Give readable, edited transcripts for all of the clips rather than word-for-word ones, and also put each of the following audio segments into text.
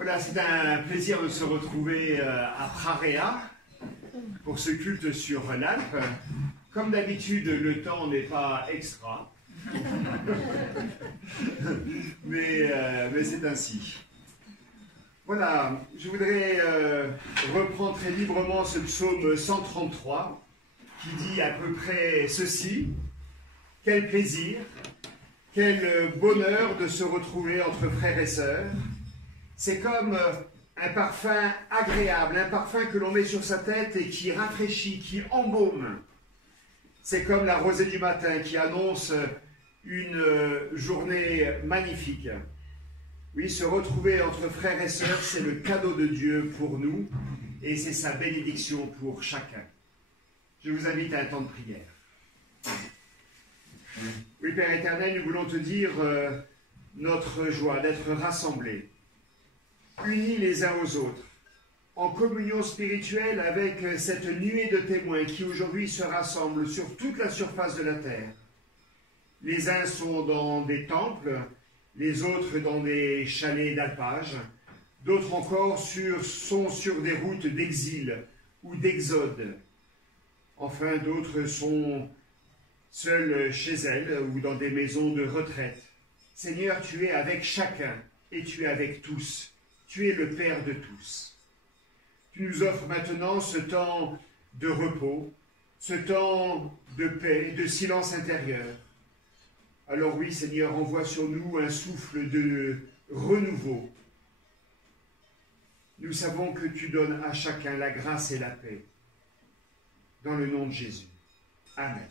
Voilà, c'est un plaisir de se retrouver à Prarea pour ce culte sur l'Alpe. Comme d'habitude, le temps n'est pas extra, mais c'est ainsi. Voilà, je voudrais reprendre très librement ce psaume 133 qui dit à peu près ceci: quel plaisir, quel bonheur de se retrouver entre frères et sœurs. C'est comme un parfum agréable, un parfum que l'on met sur sa tête et qui rafraîchit, qui embaume. C'est comme la rosée du matin qui annonce une journée magnifique. Oui, se retrouver entre frères et sœurs, c'est le cadeau de Dieu pour nous et c'est sa bénédiction pour chacun. Je vous invite à un temps de prière. Oui, Père éternel, nous voulons te dire notre joie d'être rassemblés, unis les uns aux autres, en communion spirituelle avec cette nuée de témoins qui aujourd'hui se rassemblent sur toute la surface de la terre. Les uns sont dans des temples, les autres dans des chalets d'alpage, d'autres encore sont sur des routes d'exil ou d'exode. Enfin, d'autres sont seuls chez elles ou dans des maisons de retraite. Seigneur, tu es avec chacun et tu es avec tous. Tu es le Père de tous. Tu nous offres maintenant ce temps de repos, ce temps de paix, de silence intérieur. Alors oui, Seigneur, envoie sur nous un souffle de renouveau. Nous savons que tu donnes à chacun la grâce et la paix. Dans le nom de Jésus. Amen.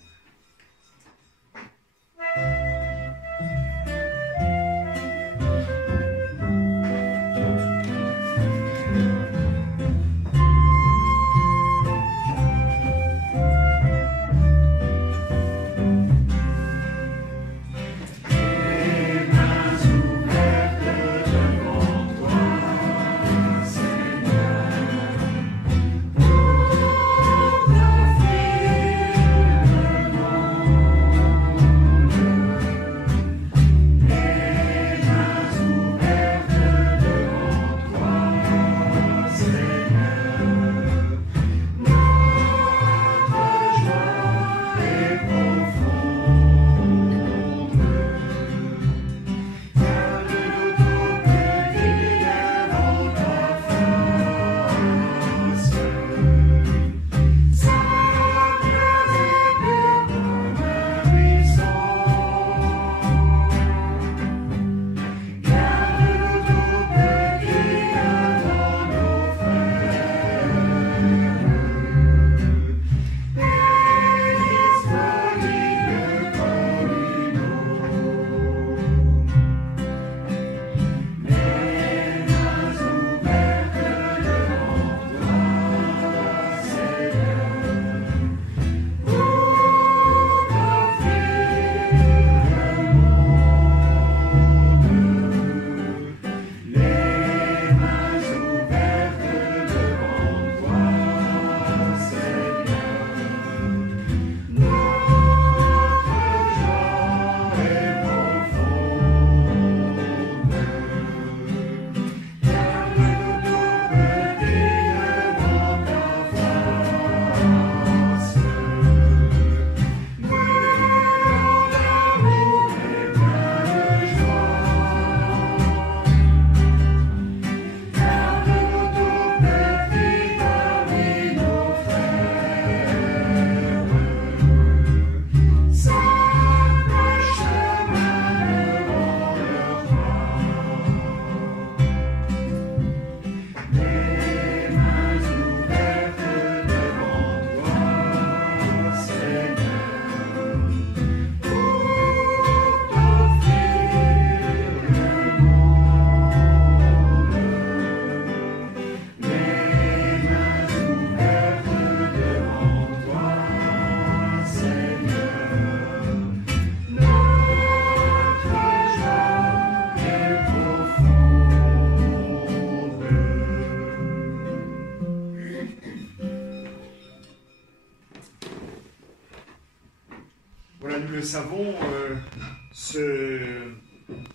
Voilà, nous le savons,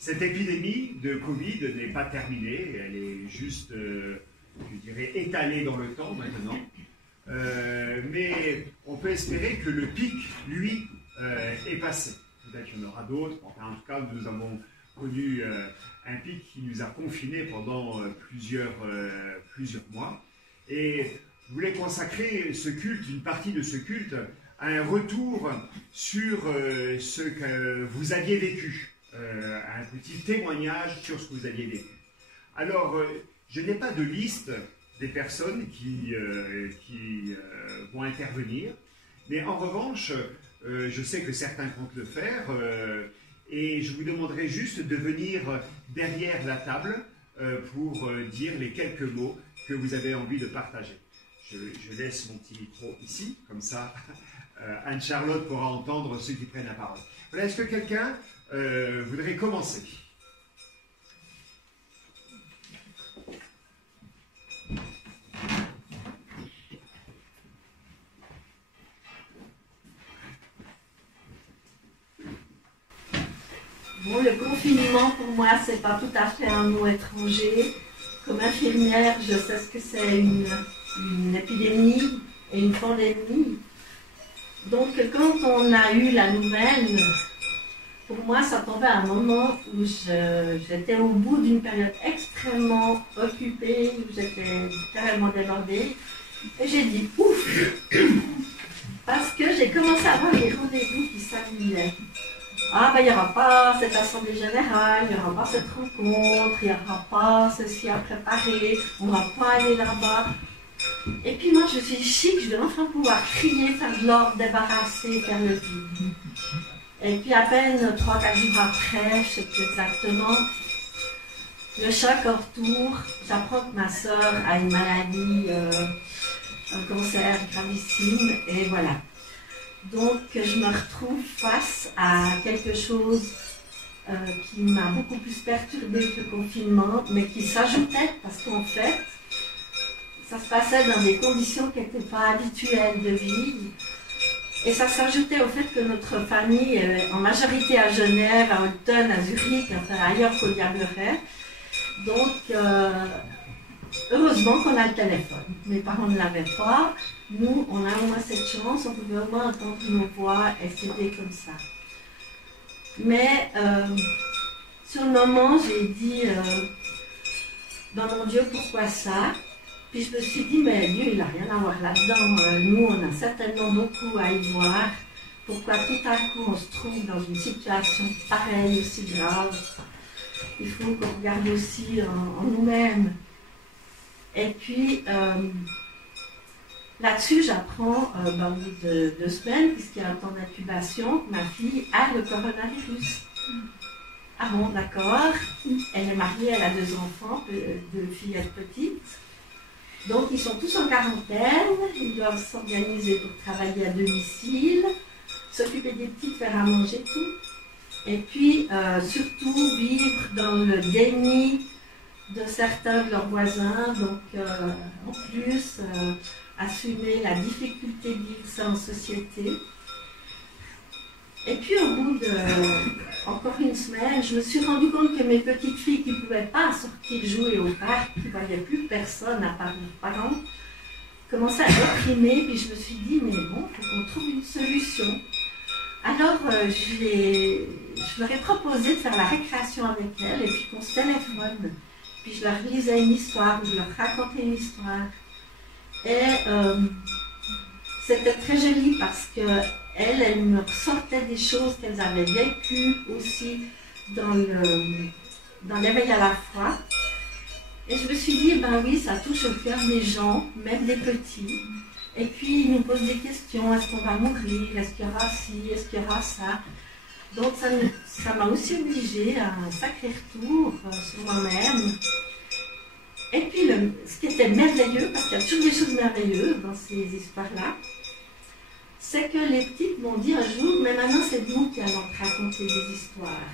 Cette épidémie de Covid n'est pas terminée, elle est juste, je dirais, étalée dans le temps maintenant. Mais on peut espérer que le pic, lui, est passé. Peut-être qu'il y en aura d'autres. Enfin, en tout cas, nous avons connu un pic qui nous a confinés pendant plusieurs mois. Et je voulais consacrer ce culte, une partie de ce culte, à un retour sur ce que vous aviez vécu. Un petit témoignage sur ce que vous aviez vécu. Alors, je n'ai pas de liste des personnes qui vont intervenir, mais en revanche, je sais que certains comptent le faire, et je vous demanderai juste de venir derrière la table pour dire les quelques mots que vous avez envie de partager. Je laisse mon petit micro ici, comme ça Anne-Charlotte pourra entendre ceux qui prennent la parole. Voilà, est-ce que quelqu'un voudrait commencer? Bon, le confinement, pour moi, c'est pas tout à fait un mot étranger. Comme infirmière, je sais ce que c'est une épidémie et une pandémie. Donc, quand on a eu la nouvelle, pour moi, ça tombait à un moment où j'étais au bout d'une période extrêmement occupée, où j'étais carrément débordée. Et j'ai dit, ouf, parce que j'ai commencé à avoir les rendez-vous qui s'annullaient. Ah, ben il n'y aura pas cette assemblée générale, il n'y aura pas cette rencontre, il n'y aura pas ceci à préparer, on ne va pas aller là-bas. Et puis moi, je me suis dit, chic, je vais enfin pouvoir crier, faire de l'ordre, débarrasser, faire le vide. Et puis à peine 3-4 jours après, je sais plus exactement, le choc au retour, j'apprends que ma soeur a une maladie, un cancer gravissime, et voilà. Donc je me retrouve face à quelque chose qui m'a beaucoup plus perturbée que le confinement, mais qui s'ajoutait parce qu'en fait, ça se passait dans des conditions qui n'étaient pas habituelles de vie. Et ça s'ajoutait au fait que notre famille est en majorité à Genève, à Holton, à Zurich, enfin ailleurs qu'au Diableret. Donc, heureusement qu'on a le téléphone. Mes parents ne l'avaient pas. Nous, on a au moins cette chance, on pouvait au moins entendre nos voix et c'était comme ça. Mais, sur le moment, j'ai dit, dans mon Dieu, pourquoi ça? Puis je me suis dit, mais Dieu, il n'a rien à voir là-dedans. Nous, on a certainement beaucoup à y voir. Pourquoi tout à coup, on se trouve dans une situation pareille, aussi grave? Il faut qu'on regarde aussi en nous-mêmes. Et puis, là-dessus, j'apprends, au bout de 2 semaines, puisqu'il y a un temps d'incubation, que ma fille a le coronavirus. Ah bon, d'accord. Elle est mariée, elle a 2 enfants, 2 fillettes petites. Donc, ils sont tous en quarantaine, ils doivent s'organiser pour travailler à domicile, s'occuper des petites, faire à manger, tout. Et puis, surtout, vivre dans le déni de certains de leurs voisins. Donc, en plus, assumer la difficulté de vivre ça en société. Et puis, au bout de encore 1 semaine, je me suis rendu compte que mes petites filles qui ne pouvaient pas sortir jouer au parc, qui ne voyaient plus personne à part leurs parents, commençaient à déprimer. Puis je me suis dit, mais bon, il faut qu'on trouve une solution. Alors, je leur ai proposé de faire la récréation avec elles et puis qu'on se téléphone. Puis je leur lisais une histoire, ou je leur racontais une histoire. Et c'était très joli parce que elles me ressortaient des choses qu'elles avaient vécues aussi dans l'éveil à la foi. Et je me suis dit, ben oui, ça touche au cœur des gens, même des petits. Et puis, ils nous posent des questions, est-ce qu'on va mourir, est-ce qu'il y aura ci, est-ce qu'il y aura ça. Donc, ça m'a aussi obligée à un sacré retour sur moi-même. Et puis, ce qui était merveilleux, parce qu'il y a toujours des choses merveilleuses dans ces histoires-là, c'est que les petites m'ont dit un jour, mais maintenant c'est nous qui allons te raconter des histoires.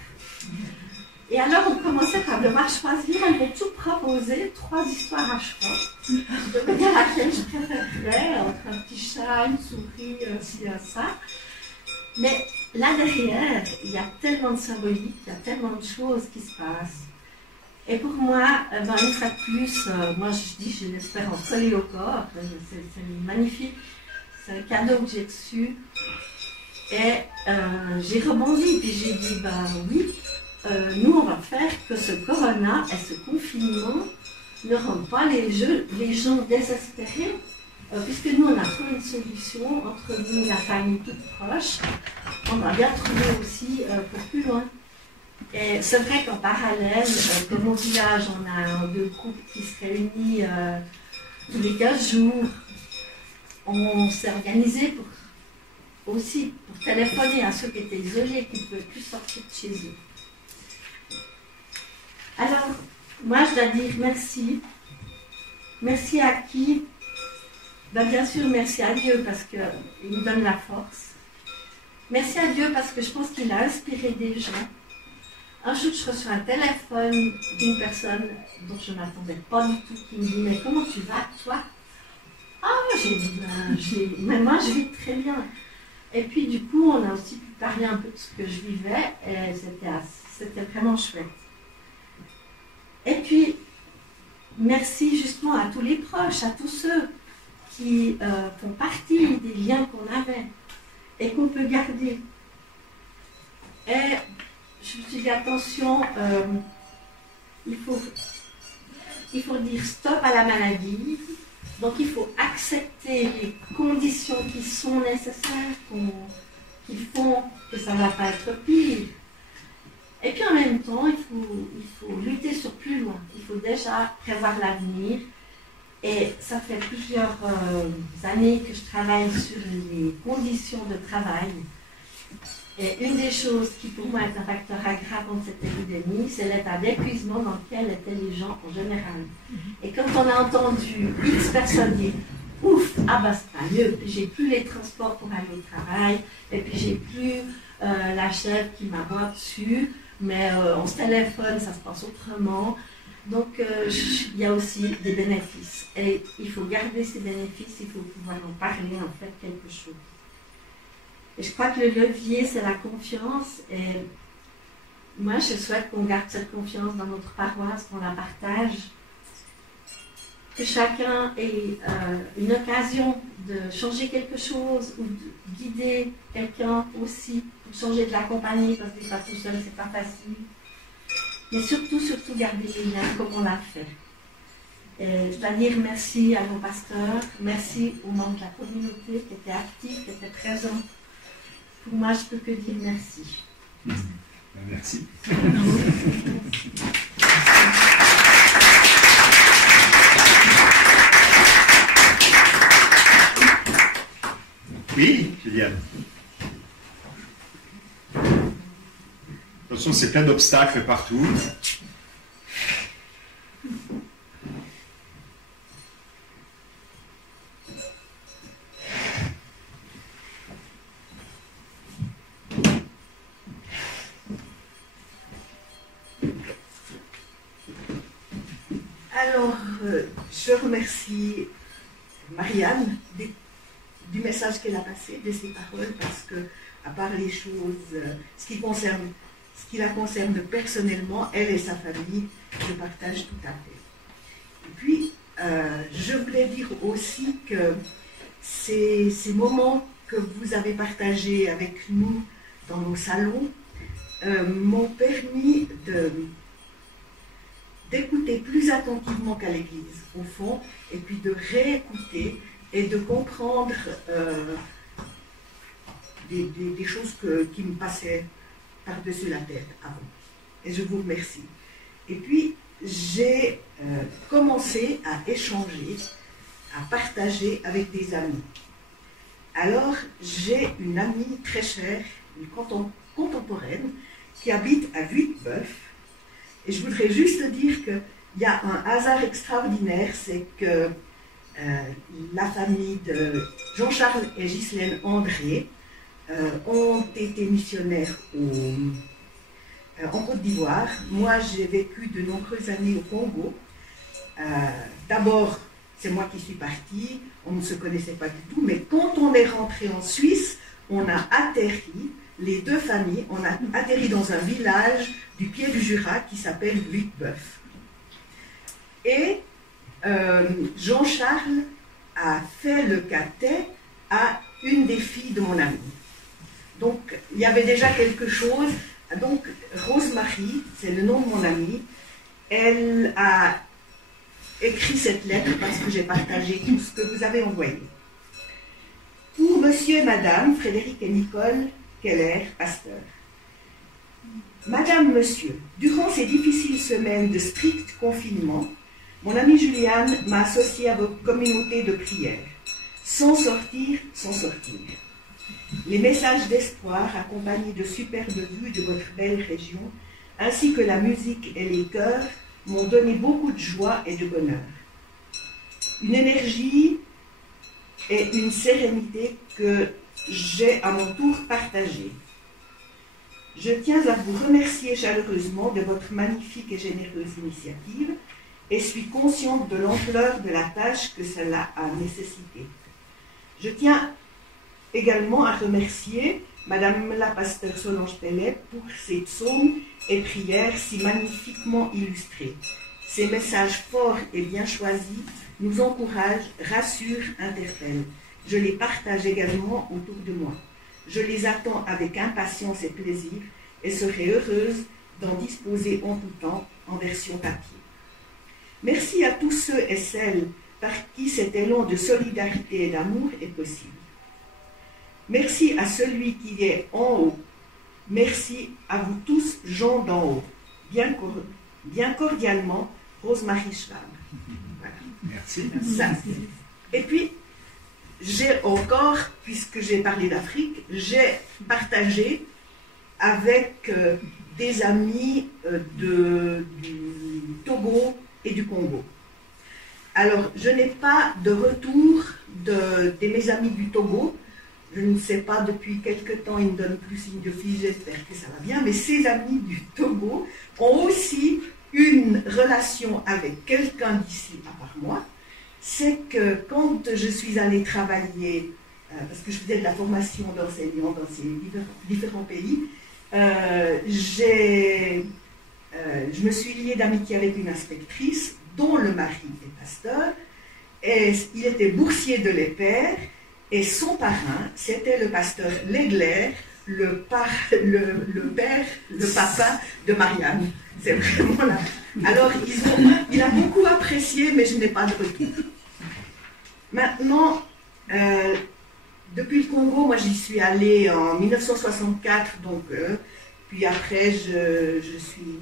Et alors on commençait par devoir choisir, elles m'ont tout proposé, 3 histoires à choix. Je devais dire laquelle je préférerais, entre un petit chat, une souris, ci, ça. Mais là derrière, il y a tellement de symbolique, il y a tellement de choses qui se passent. Et pour moi, une fois de plus, moi je dis j'ai l'espérance collée au corps, c'est magnifique, c'est un cadeau que j'ai reçu. Et j'ai rebondi, puis j'ai dit, oui, nous on va faire que ce corona et ce confinement ne rendent pas les gens désespérés, puisque nous on a trouvé une solution entre nous, la famille toute proche, on va bien trouver aussi pour plus loin. Et c'est vrai qu'en parallèle, comme au village, on a deux groupes qui se réunissent tous les 15 jours. On s'est organisé pour téléphoner à ceux qui étaient isolés, qui ne pouvaient plus sortir de chez eux. Alors, moi, je dois dire merci. Merci à qui? Bien sûr, merci à Dieu parce qu'il nous donne la force. Merci à Dieu parce que je pense qu'il a inspiré des gens. Un jour, je reçois un téléphone d'une personne dont je ne m'attendais pas du tout, qui me dit « Mais comment tu vas, toi ?» Ah, j'ai dit « Mais moi, je vis très bien. » Et puis, du coup, on a aussi pu parler un peu de ce que je vivais, et c'était vraiment chouette. Et puis, merci justement à tous les proches, à tous ceux qui font partie des liens qu'on avait et qu'on peut garder. Et je me suis dit, attention, il faut dire stop à la maladie. Donc il faut accepter les conditions qui sont nécessaires, qui font que ça ne va pas être pire. Et puis en même temps, il faut lutter sur plus loin. Il faut déjà prévoir l'avenir. Et ça fait plusieurs années que je travaille sur les conditions de travail. Et une des choses qui pour moi est un facteur aggravant de cette épidémie, c'est l'état d'épuisement dans lequel étaient les gens en général. Et quand on a entendu X personnes dire « Ouf, ah bah c'est pas mieux, puis j'ai plus les transports pour aller au travail, et puis j'ai plus la chef qui m'aboie dessus, mais on se téléphone, ça se passe autrement. » Donc il y a aussi des bénéfices. Et il faut garder ces bénéfices, il faut pouvoir en parler, en faire quelque chose. Et je crois que le levier, c'est la confiance. Et moi, je souhaite qu'on garde cette confiance dans notre paroisse, qu'on la partage. Que chacun ait une occasion de changer quelque chose ou de guider quelqu'un aussi pour changer de la compagnie, parce que pas tout seul, c'est pas facile. Mais surtout, garder les liens comme on l'a fait. Et je dois dire merci à nos pasteurs, merci aux membres de la communauté qui étaient actifs, qui étaient présents. Pour moi, je peux que dire merci. Merci. Oui, Juliane. Attention, c'est plein d'obstacles partout. Alors, je remercie Marianne du message qu'elle a passé, de ses paroles, parce que, à part les choses, ce qui la concerne personnellement, elle et sa famille, je partage tout à fait. Et puis, je voulais dire aussi que ces moments que vous avez partagés avec nous dans nos salons m'ont permis d'écouter plus attentivement qu'à l'église, au fond, et puis de réécouter et de comprendre des choses qui me passaient par-dessus la tête avant. Et je vous remercie. Et puis, j'ai commencé à échanger, à partager avec des amis. Alors, j'ai une amie très chère, une contemporaine, qui habite à Vuitbeuf. Et je voudrais juste dire qu'il y a un hasard extraordinaire, c'est que la famille de Jean-Charles et Ghislaine André ont été missionnaires en Côte d'Ivoire. Moi, j'ai vécu de nombreuses années au Congo. D'abord, c'est moi qui suis partie, on ne se connaissait pas du tout, mais quand on est rentré en Suisse, on a atterri, les deux familles, on a atterri dans un village du pied du Jura qui s'appelle Vuitbeuf. Et Jean-Charles a fait le catet à une des filles de mon ami. Donc, il y avait déjà quelque chose. Donc, Rosemarie, c'est le nom de mon amie, elle a écrit cette lettre parce que j'ai partagé tout ce que vous avez envoyé. Pour monsieur et madame Frédéric et Nicole Keller, pasteur. Madame, monsieur, durant ces difficiles semaines de strict confinement, mon amie Juliane m'a associée à votre communauté de prière. Sans sortir, sans sortir. Les messages d'espoir accompagnés de superbes vues de votre belle région, ainsi que la musique et les chœurs, m'ont donné beaucoup de joie et de bonheur. Une énergie et une sérénité que j'ai à mon tour partagée. Je tiens à vous remercier chaleureusement de votre magnifique et généreuse initiative et suis consciente de l'ampleur de la tâche que cela a nécessité. Je tiens également à remercier Madame la pasteur Solange Pellet pour ses psaumes et prières si magnifiquement illustrés. Ces messages forts et bien choisis nous encouragent, rassurent, interpellent. Je les partage également autour de moi. Je les attends avec impatience et plaisir et serai heureuse d'en disposer en tout temps en version papier. Merci à tous ceux et celles par qui cet élan de solidarité et d'amour est possible. Merci à celui qui est en haut. Merci à vous tous, gens d'en haut. Bien cordialement, Rosemarie Schwab. Voilà. Merci. Ça. Et puis, j'ai encore, puisque j'ai parlé d'Afrique, j'ai partagé avec des amis du Togo et du Congo. Alors, je n'ai pas de retour de mes amis du Togo. Je ne sais pas, depuis quelque temps, ils ne donnent plus signe de vie, j'espère que ça va bien. Mais ces amis du Togo ont aussi une relation avec quelqu'un d'ici, à part moi. C'est que quand je suis allée travailler, parce que je faisais de la formation d'enseignants dans ces différents pays, je me suis liée d'amitié avec une inspectrice dont le mari est pasteur, et il était boursier de l'EPER, et son parrain, c'était le pasteur Legler, le papa de Marianne. C'est vraiment là. Alors, il a beaucoup apprécié, mais je n'ai pas de retour. Maintenant, depuis le Congo, moi j'y suis allée en 1964, donc, puis après je suis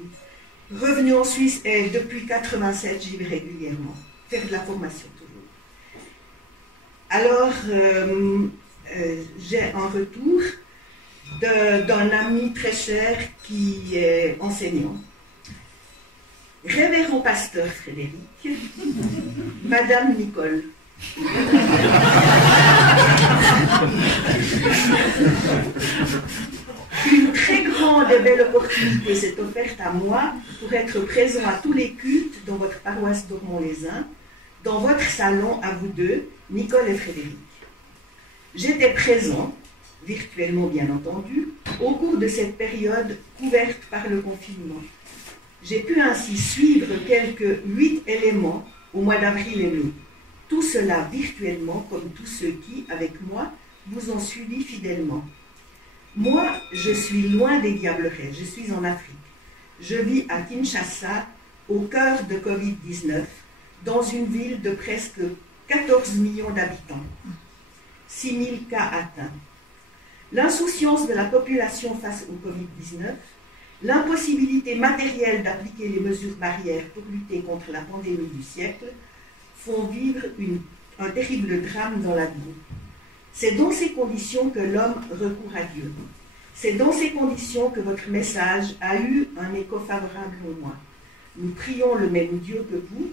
revenue en Suisse et depuis 1987, j'y vais régulièrement, faire de la formation toujours. Alors, j'ai un retour d'un ami très cher qui est enseignant. Révérend pasteur Frédéric, Madame Nicole. Une très grande et belle opportunité s'est offerte à moi pour être présent à tous les cultes dans votre paroisse d'Ormont-les-Uns, dans votre salon à vous deux, Nicole et Frédéric. J'étais présent, virtuellement bien entendu, au cours de cette période couverte par le confinement. J'ai pu ainsi suivre quelques 8 éléments au mois d'avril et mai. Tout cela virtuellement, comme tous ceux qui, avec moi, vous ont suivi fidèlement. Moi, je suis loin des diablerets, je suis en Afrique. Je vis à Kinshasa, au cœur de Covid-19, dans une ville de presque 14 millions d'habitants. 6 000 cas atteints. L'insouciance de la population face au Covid-19, l'impossibilité matérielle d'appliquer les mesures barrières pour lutter contre la pandémie du siècle font vivre un terrible drame dans la vie. C'est dans ces conditions que l'homme recourt à Dieu. C'est dans ces conditions que votre message a eu un écho favorable en moi. Nous prions le même Dieu que vous,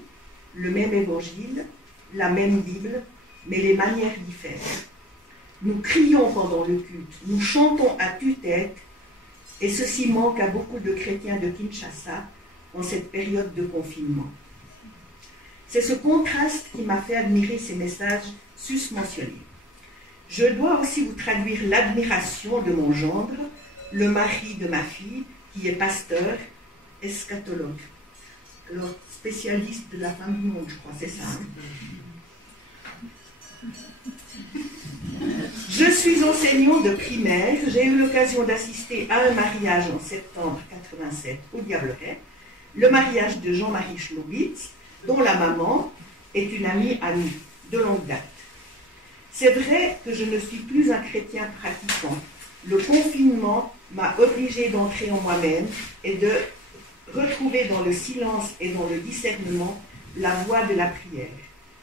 le même évangile, la même Bible, mais les manières diffèrent. Nous crions pendant le culte, nous chantons à tue-tête, et ceci manque à beaucoup de chrétiens de Kinshasa en cette période de confinement. C'est ce contraste qui m'a fait admirer ces messages susmentionnés. Je dois aussi vous traduire l'admiration de mon gendre, le mari de ma fille, qui est pasteur, eschatologue. Alors, spécialiste de la fin du monde, je crois, c'est ça. Je suis enseignant de primaire. J'ai eu l'occasion d'assister à un mariage en septembre 87 au Diableret, le mariage de Jean-Marie Schlobitz, dont la maman est une amie à nous, de longue date. C'est vrai que je ne suis plus un chrétien pratiquant. Le confinement m'a obligé d'entrer en moi-même et de retrouver dans le silence et dans le discernement la voie de la prière,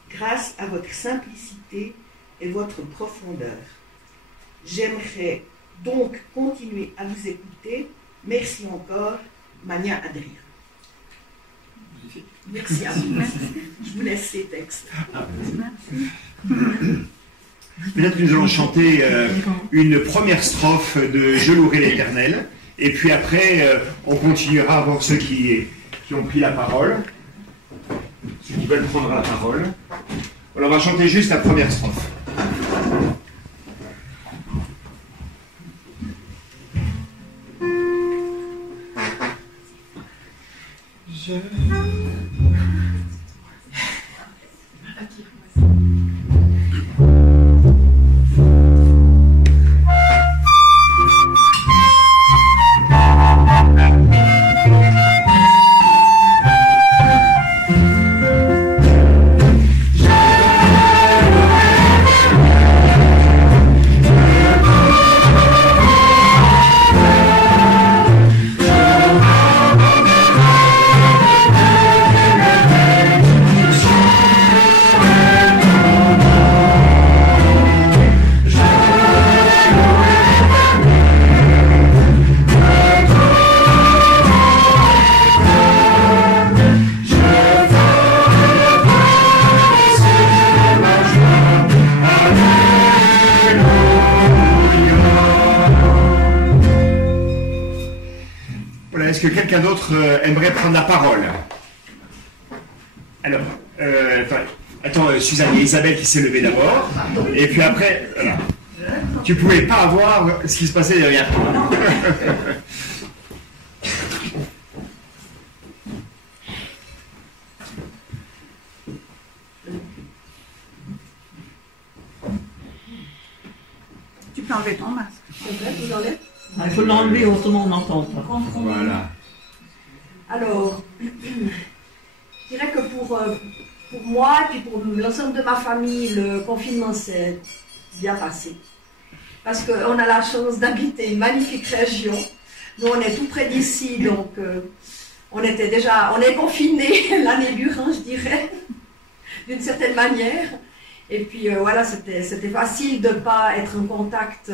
grâce à votre simplicité et votre profondeur. J'aimerais donc continuer à vous écouter. Merci encore, Mania Adrien. Merci à vous. Je vous laisse ces textes. Peut-être que nous allons chanter une première strophe de Je louerai l'Éternel, et puis après, on continuera à voir ceux qui ont pris la parole, ceux qui veulent prendre la parole. Voilà, on va chanter juste la première strophe. Est-ce que quelqu'un d'autre aimerait prendre la parole? Alors, attends, Suzanne, il y a Isabelle qui s'est levée d'abord, et puis après, voilà. Tu ne pouvais pas voir ce qui se passait derrière toi. Tu peux enlever ton masque. Il faut l'enlever, autrement on n'entend pas. Voilà. Alors, je dirais que pour moi et puis pour l'ensemble de ma famille, le confinement s'est bien passé. Parce qu'on a la chance d'habiter une magnifique région. Nous, on est tout près d'ici, donc on est confinés l'année durant, je dirais, d'une certaine manière. Et puis voilà, c'était facile de ne pas être en contact,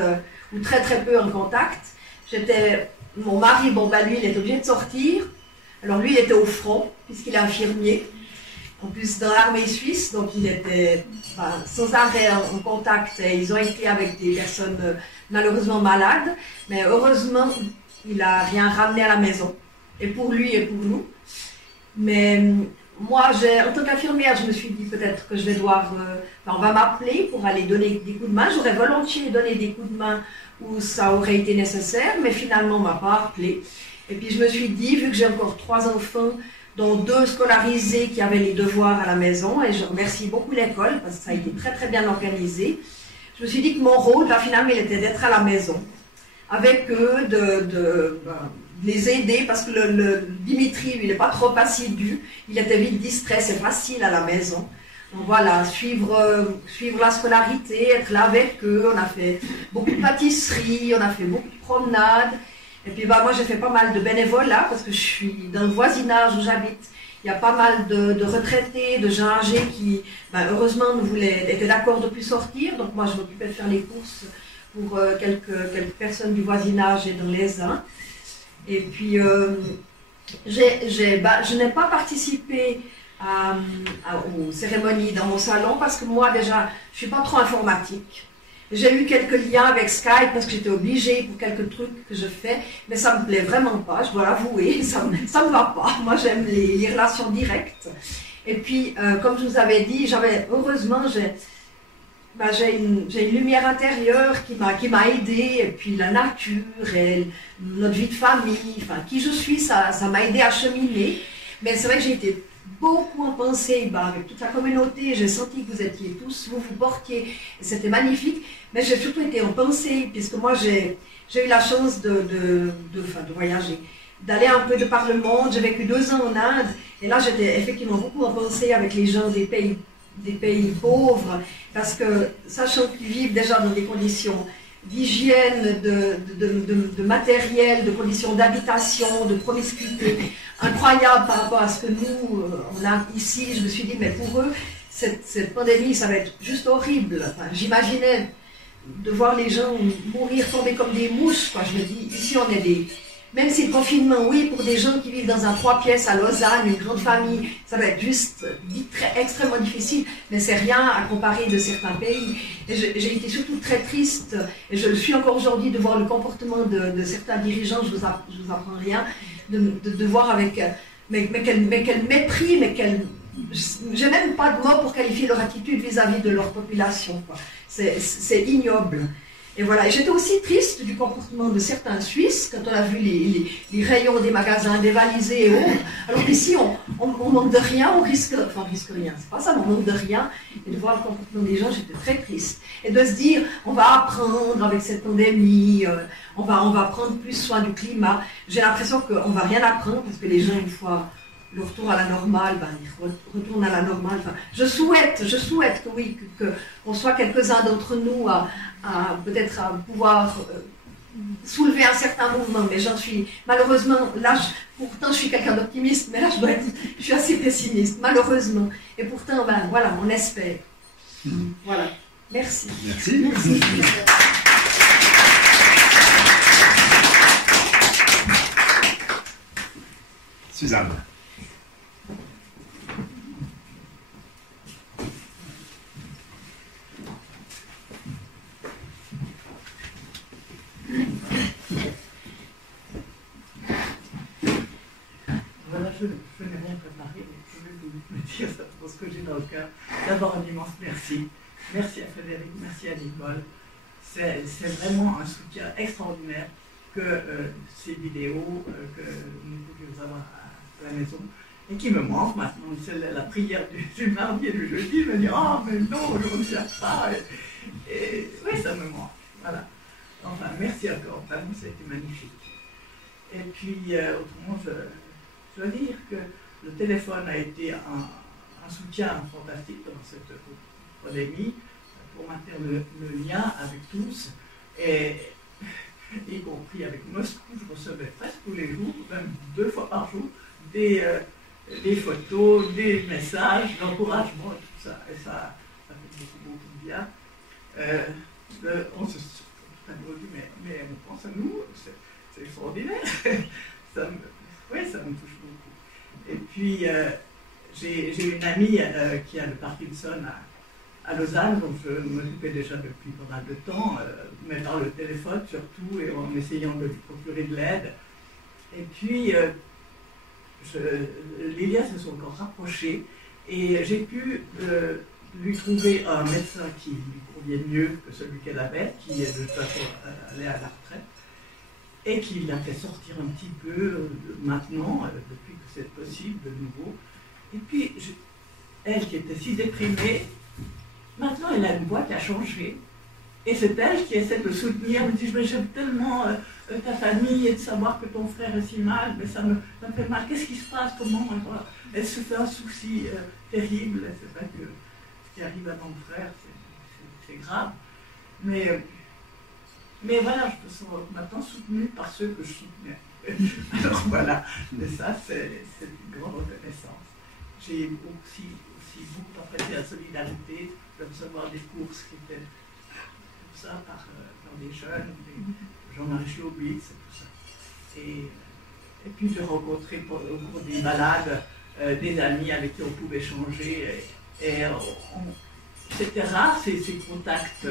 ou très très peu en contact. Mon mari, lui, il était obligé de sortir. Alors lui, il était au front, puisqu'il est infirmier. En plus, dans l'armée suisse, donc il était sans arrêt en contact. Et ils ont été avec des personnes malheureusement malades. Mais heureusement, il n'a rien ramené à la maison. Et pour lui et pour nous. Mais moi, en tant qu'infirmière, je me suis dit peut-être que je vais devoir... on va m'appeler pour aller donner des coups de main. J'aurais volontiers donné des coups de main où ça aurait été nécessaire, mais finalement, on ne m'a pas appelé. Et puis je me suis dit, vu que j'ai encore 3 enfants, dont 2 scolarisés qui avaient les devoirs à la maison, et je remercie beaucoup l'école, parce que ça a été très très bien organisé, je me suis dit que mon rôle, finalement, il était d'être à la maison, avec eux, de les aider, parce que le Dimitri, lui, il n'est pas trop assidu, il était vite distrait, c'est facile à la maison. Donc voilà, suivre la scolarité, être là avec eux, on a fait beaucoup de pâtisseries, on a fait beaucoup de promenades. Et puis moi j'ai fait pas mal de bénévolat parce que je suis dans le voisinage où j'habite. Il y a pas mal de retraités, de gens âgés qui, heureusement, étaient d'accord de plus sortir. Donc moi je m'occupais de faire les courses pour quelques personnes du voisinage et dans les uns. Et puis je n'ai pas participé aux cérémonies dans mon salon parce que moi déjà je suis pas trop informatique. J'ai eu quelques liens avec Skype parce que j'étais obligée pour quelques trucs que je fais, mais ça me plaît vraiment pas, je dois l'avouer, ça me va pas. Moi j'aime les relations directes. Et puis comme je vous avais dit, heureusement bah, j'ai une lumière intérieure qui m'a aidée, et puis la nature, et notre vie de famille, enfin, qui je suis, ça m'a aidée à cheminer. Mais c'est vrai que j'ai été beaucoup en pensée, bah, avec toute la communauté, j'ai senti que vous étiez tous, vous portiez, et c'était magnifique, mais j'ai surtout été en pensée, puisque moi j'ai eu la chance de voyager, d'aller un peu de par le monde. J'ai vécu 2 ans en Inde, et là j'étais effectivement beaucoup en pensée avec les gens des pays pauvres, parce que sachant qu'ils vivent déjà dans des conditions d'hygiène, de matériel, de conditions d'habitation, de promiscuité incroyables par rapport à ce que nous, on a ici, je me suis dit, mais pour eux, cette pandémie, ça va être juste horrible. Enfin, j'imaginais de voir les gens mourir, tomber comme des mouches, quoi. Je me dis, ici on est même si le confinement, oui, pour des gens qui vivent dans un 3 pièces à Lausanne, une grande famille, ça va être juste extrêmement difficile, mais c'est rien à comparer de certains pays. Et j'ai été surtout très triste, et je le suis encore aujourd'hui, de voir le comportement de certains dirigeants, je vous apprends rien, de voir avec, mais quel mépris, j'ai même pas de mots pour qualifier leur attitude vis-à-vis de leur population, quoi. C'est ignoble. Et voilà, et j'étais aussi triste du comportement de certains Suisses quand on a vu les rayons des magasins dévalisés et autres. Alors qu'ici, on manque de rien, on risque rien, c'est pas ça, mais on manque de rien. Et de voir le comportement des gens, j'étais très triste. Et de se dire, on va apprendre avec cette pandémie, on va prendre plus soin du climat. J'ai l'impression qu'on va rien apprendre, parce que les gens, une fois le retour à la normale, ils retournent à la normale. Enfin, je souhaite que oui, qu'on soit quelques-uns d'entre nous à peut-être à pouvoir soulever un certain mouvement, mais j'en suis malheureusement là. Pourtant, je suis quelqu'un d'optimiste, mais là, je suis assez pessimiste, malheureusement. Et pourtant, voilà, on espère. Voilà. Merci. Merci. Suzanne. Voilà, je n'ai rien préparé, mais je vais vous dire ça pour ce que j'ai dans le cœur. D'abord, un immense merci. Merci à Frédéric, merci à Nicole. C'est vraiment un soutien extraordinaire que ces vidéos que nous pouvions avoir à la maison et qui me manquent maintenant. C'est la prière du mardi et du jeudi. Je me dis, oh, mais non, je ne sais pas. Et oui, ça me manque. Voilà. Enfin, merci encore. Vraiment, ça a été magnifique. Et puis, autrement, je dois dire que le téléphone a été un soutien fantastique dans cette pandémie pour maintenir le lien avec tous, et y compris avec Moscou. Je recevais presque tous les jours, même 2 fois par jour, des photos, des messages, d'encouragement et tout ça. Et ça fait beaucoup de bien. On se mais on pense à nous, c'est extraordinaire. Oui, ça me touche beaucoup. Et puis, j'ai une amie qui a le Parkinson à Lausanne, donc je m'occupais déjà depuis pas mal de temps, mais par le téléphone surtout, et en essayant de lui procurer de l'aide. Et puis, les liens se sont encore rapprochés, et j'ai pu lui trouver un médecin qui lui convient mieux que celui qu'elle avait, qui est de toute façon allé à la retraite, et qui l'a fait sortir un petit peu maintenant, depuis que c'est possible de nouveau. Et puis, elle qui était si déprimée, maintenant elle a une voix qui a changé. Et c'est elle qui essaie de le soutenir, elle me dit, mais j'aime tellement ta famille et de savoir que ton frère est si mal, mais ça me fait mal, qu'est-ce qui se passe, comment elle se fait un souci terrible, elle ne sait pas que ce qui arrive à ton frère, c'est grave. Mais voilà, je me sens maintenant soutenue par ceux que je soutenais. Alors voilà, et ça, c'est une grande reconnaissance. J'ai aussi beaucoup apprécié la solidarité, de recevoir des courses qui étaient tout ça par des jeunes, des Jean-Marie Schlobitz et tout ça. Et puis de rencontrer au cours des balades des amis avec qui on pouvait échanger. C'était rare ces contacts.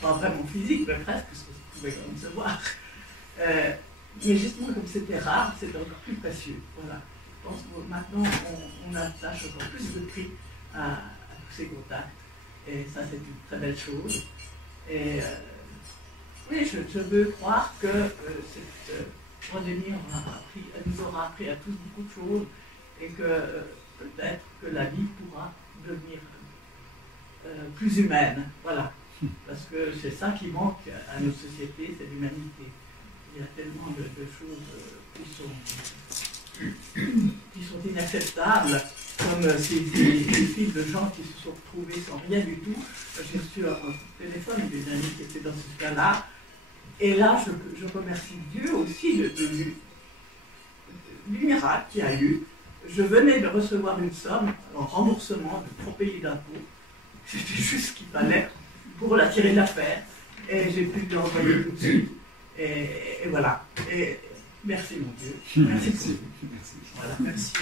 Pas vraiment physique, mais presque, parce que vous pouvez quand même se voir. Mais justement, comme c'était rare, c'était encore plus précieux. Voilà. Je pense que maintenant, on attache encore plus de prix à tous ces contacts. Et ça, c'est une très belle chose. Et oui, je veux croire que cette pandémie nous aura appris à tous beaucoup de choses et que peut-être que la vie pourra devenir plus humaine. Voilà. Parce que c'est ça qui manque à nos sociétés, c'est l'humanité. Il y a tellement de choses qui sont inacceptables, comme ces films de gens qui se sont retrouvés sans rien du tout. J'ai reçu un téléphone d'une amie qui était dans ce cas-là. Et là, je remercie Dieu aussi du miracle qu'il y a eu. Je venais de recevoir une somme en remboursement de 3 pays d'impôts. C'était juste ce qu'il fallait pour la tirer d'affaire. Et j'ai pu l'envoyer tout de suite. Et voilà. Et merci mon Dieu. Merci beaucoup. Merci. Voilà, merci.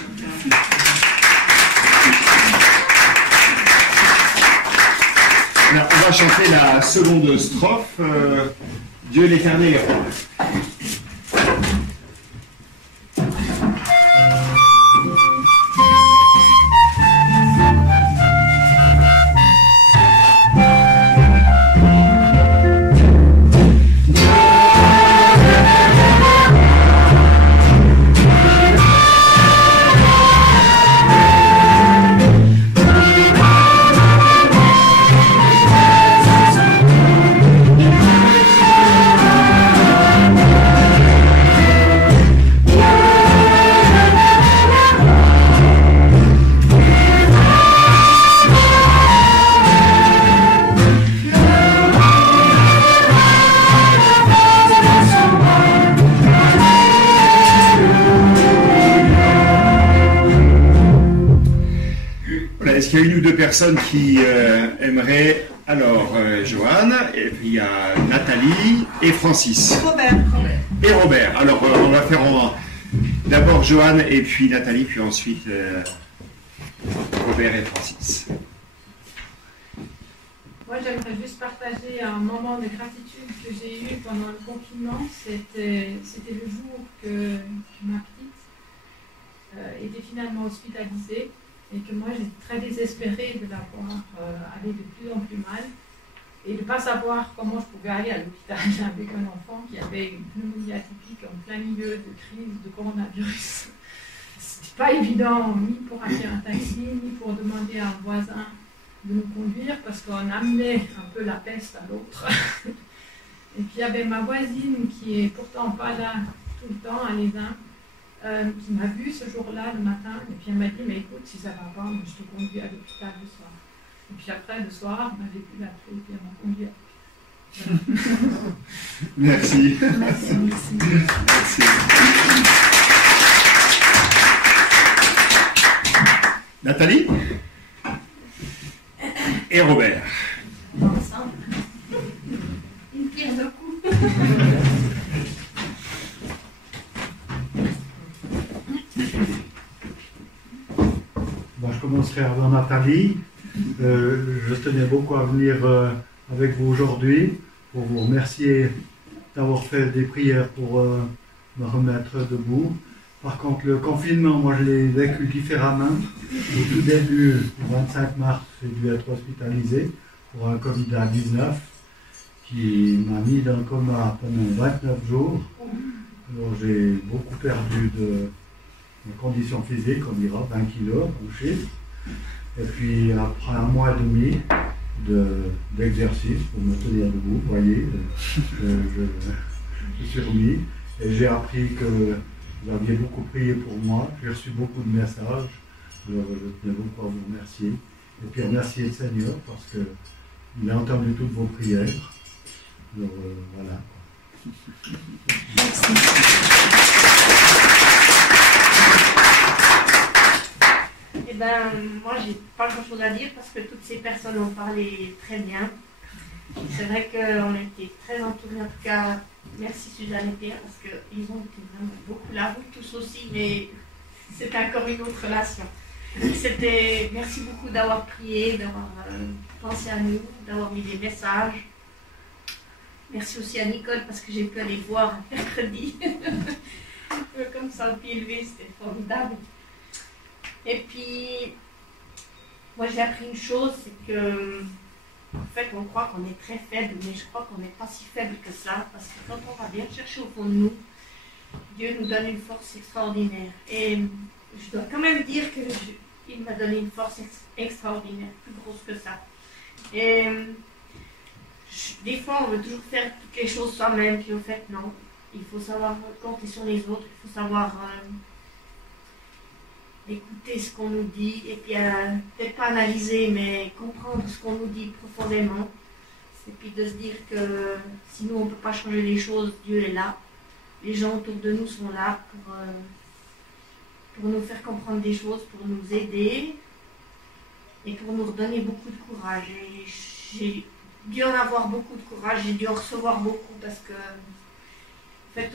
Alors, on va chanter la seconde strophe. Dieu l'Éternel est roi. Est-ce qu'il y a une ou deux personnes qui aimeraient... Alors, Joanne, et puis il y a Nathalie et Francis. Robert. Et Robert. Alors, on va faire d'abord Joanne et puis Nathalie, puis ensuite Robert et Francis. Moi, j'aimerais juste partager un moment de gratitude que j'ai eu pendant le confinement. C'était le jour que ma petite était finalement hospitalisée. Et que moi j'étais très désespérée de la voir aller de plus en plus mal et de ne pas savoir comment je pouvais aller à l'hôpital avec un enfant qui avait une pneumonie atypique en plein milieu de crise de coronavirus. C'était pas évident ni pour appeler un taxi, ni pour demander à un voisin de nous conduire parce qu'on amenait un peu la peste à l'autre. Et puis il y avait ma voisine qui est pourtant pas là tout le temps à Lézin. Qui m'a vu ce jour-là, le matin, et puis elle m'a dit, mais écoute, si ça va pas, je te conduis à l'hôpital le soir. Et puis après, le soir, j'ai pu l'appeler, et puis elle m'a conduit à Merci. Merci. Merci. Nathalie et Robert. Ensemble. Une pierre de coups. Je commencerai avant Nathalie. Je tenais beaucoup à venir avec vous aujourd'hui pour vous remercier d'avoir fait des prières pour me remettre debout. Par contre, le confinement, moi je l'ai vécu différemment. Au tout début, le 25 mars, j'ai dû être hospitalisé pour un Covid-19 qui m'a mis dans le coma pendant 29 jours. Alors j'ai beaucoup perdu de conditions physiques, on dira 20 kilos en chiffre. Et puis après un mois et demi d'exercice pour me tenir debout, vous voyez, je suis remis. Et j'ai appris que vous aviez beaucoup prié pour moi, j'ai reçu beaucoup de messages. Alors je tenais beaucoup à vous remercier. Et puis remercier le Seigneur parce qu'il a entendu toutes vos prières. Alors voilà. Merci. Eh bien, moi, j'ai pas grand-chose à dire parce que toutes ces personnes ont parlé très bien. C'est vrai qu'on a été très entourés. En tout cas, merci Suzanne et Pierre parce qu'ils ont été vraiment beaucoup là, vous tous aussi, mais c'est encore une autre relation. Merci beaucoup d'avoir prié, d'avoir pensé à nous, d'avoir mis des messages. Merci aussi à Nicole parce que j'ai pu aller voir mercredi. Un peu comme ça, le pied levé, c'était formidable. Et puis, moi j'ai appris une chose, c'est que En fait, on croit qu'on est très faible, mais je crois qu'on n'est pas si faible que ça, parce que quand on va bien chercher au fond de nous, Dieu nous donne une force extraordinaire. Et je dois quand même dire qu'il m'a donné une force extraordinaire, plus grosse que ça. Et des fois, on veut toujours faire toutes les choses soi-même, puis en fait, non. Il faut savoir compter sur les autres, il faut savoir écouter ce qu'on nous dit, et puis peut-être pas analyser, mais comprendre ce qu'on nous dit profondément. Et puis de se dire que si nous, on ne peut pas changer les choses, Dieu est là. Les gens autour de nous sont là pour nous faire comprendre des choses, pour nous aider et pour nous redonner beaucoup de courage. Et j'ai dû en avoir beaucoup de courage, j'ai dû en recevoir beaucoup parce que en fait,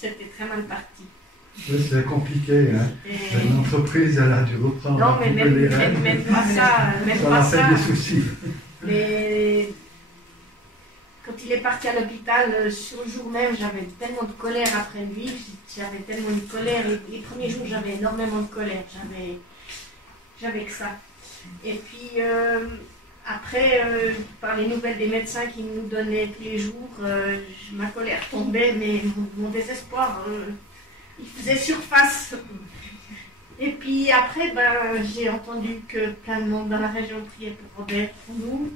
c'était très mal parti. Oui, c'est compliqué. Hein. Une entreprise, elle a dû reprendre non, mais même pas ça. Même ça pas a fait ça. des soucis. Mais quand il est parti à l'hôpital, sur le jour même, j'avais tellement de colère après lui. J'avais tellement de colère. Les premiers jours, j'avais énormément de colère. J'avais que ça. Et puis, après, par les nouvelles des médecins qui nous donnaient tous les jours, ma colère tombait, mais mon désespoir, il faisait surface. Et puis après, j'ai entendu que plein de monde dans la région priait pour Robert, pour nous.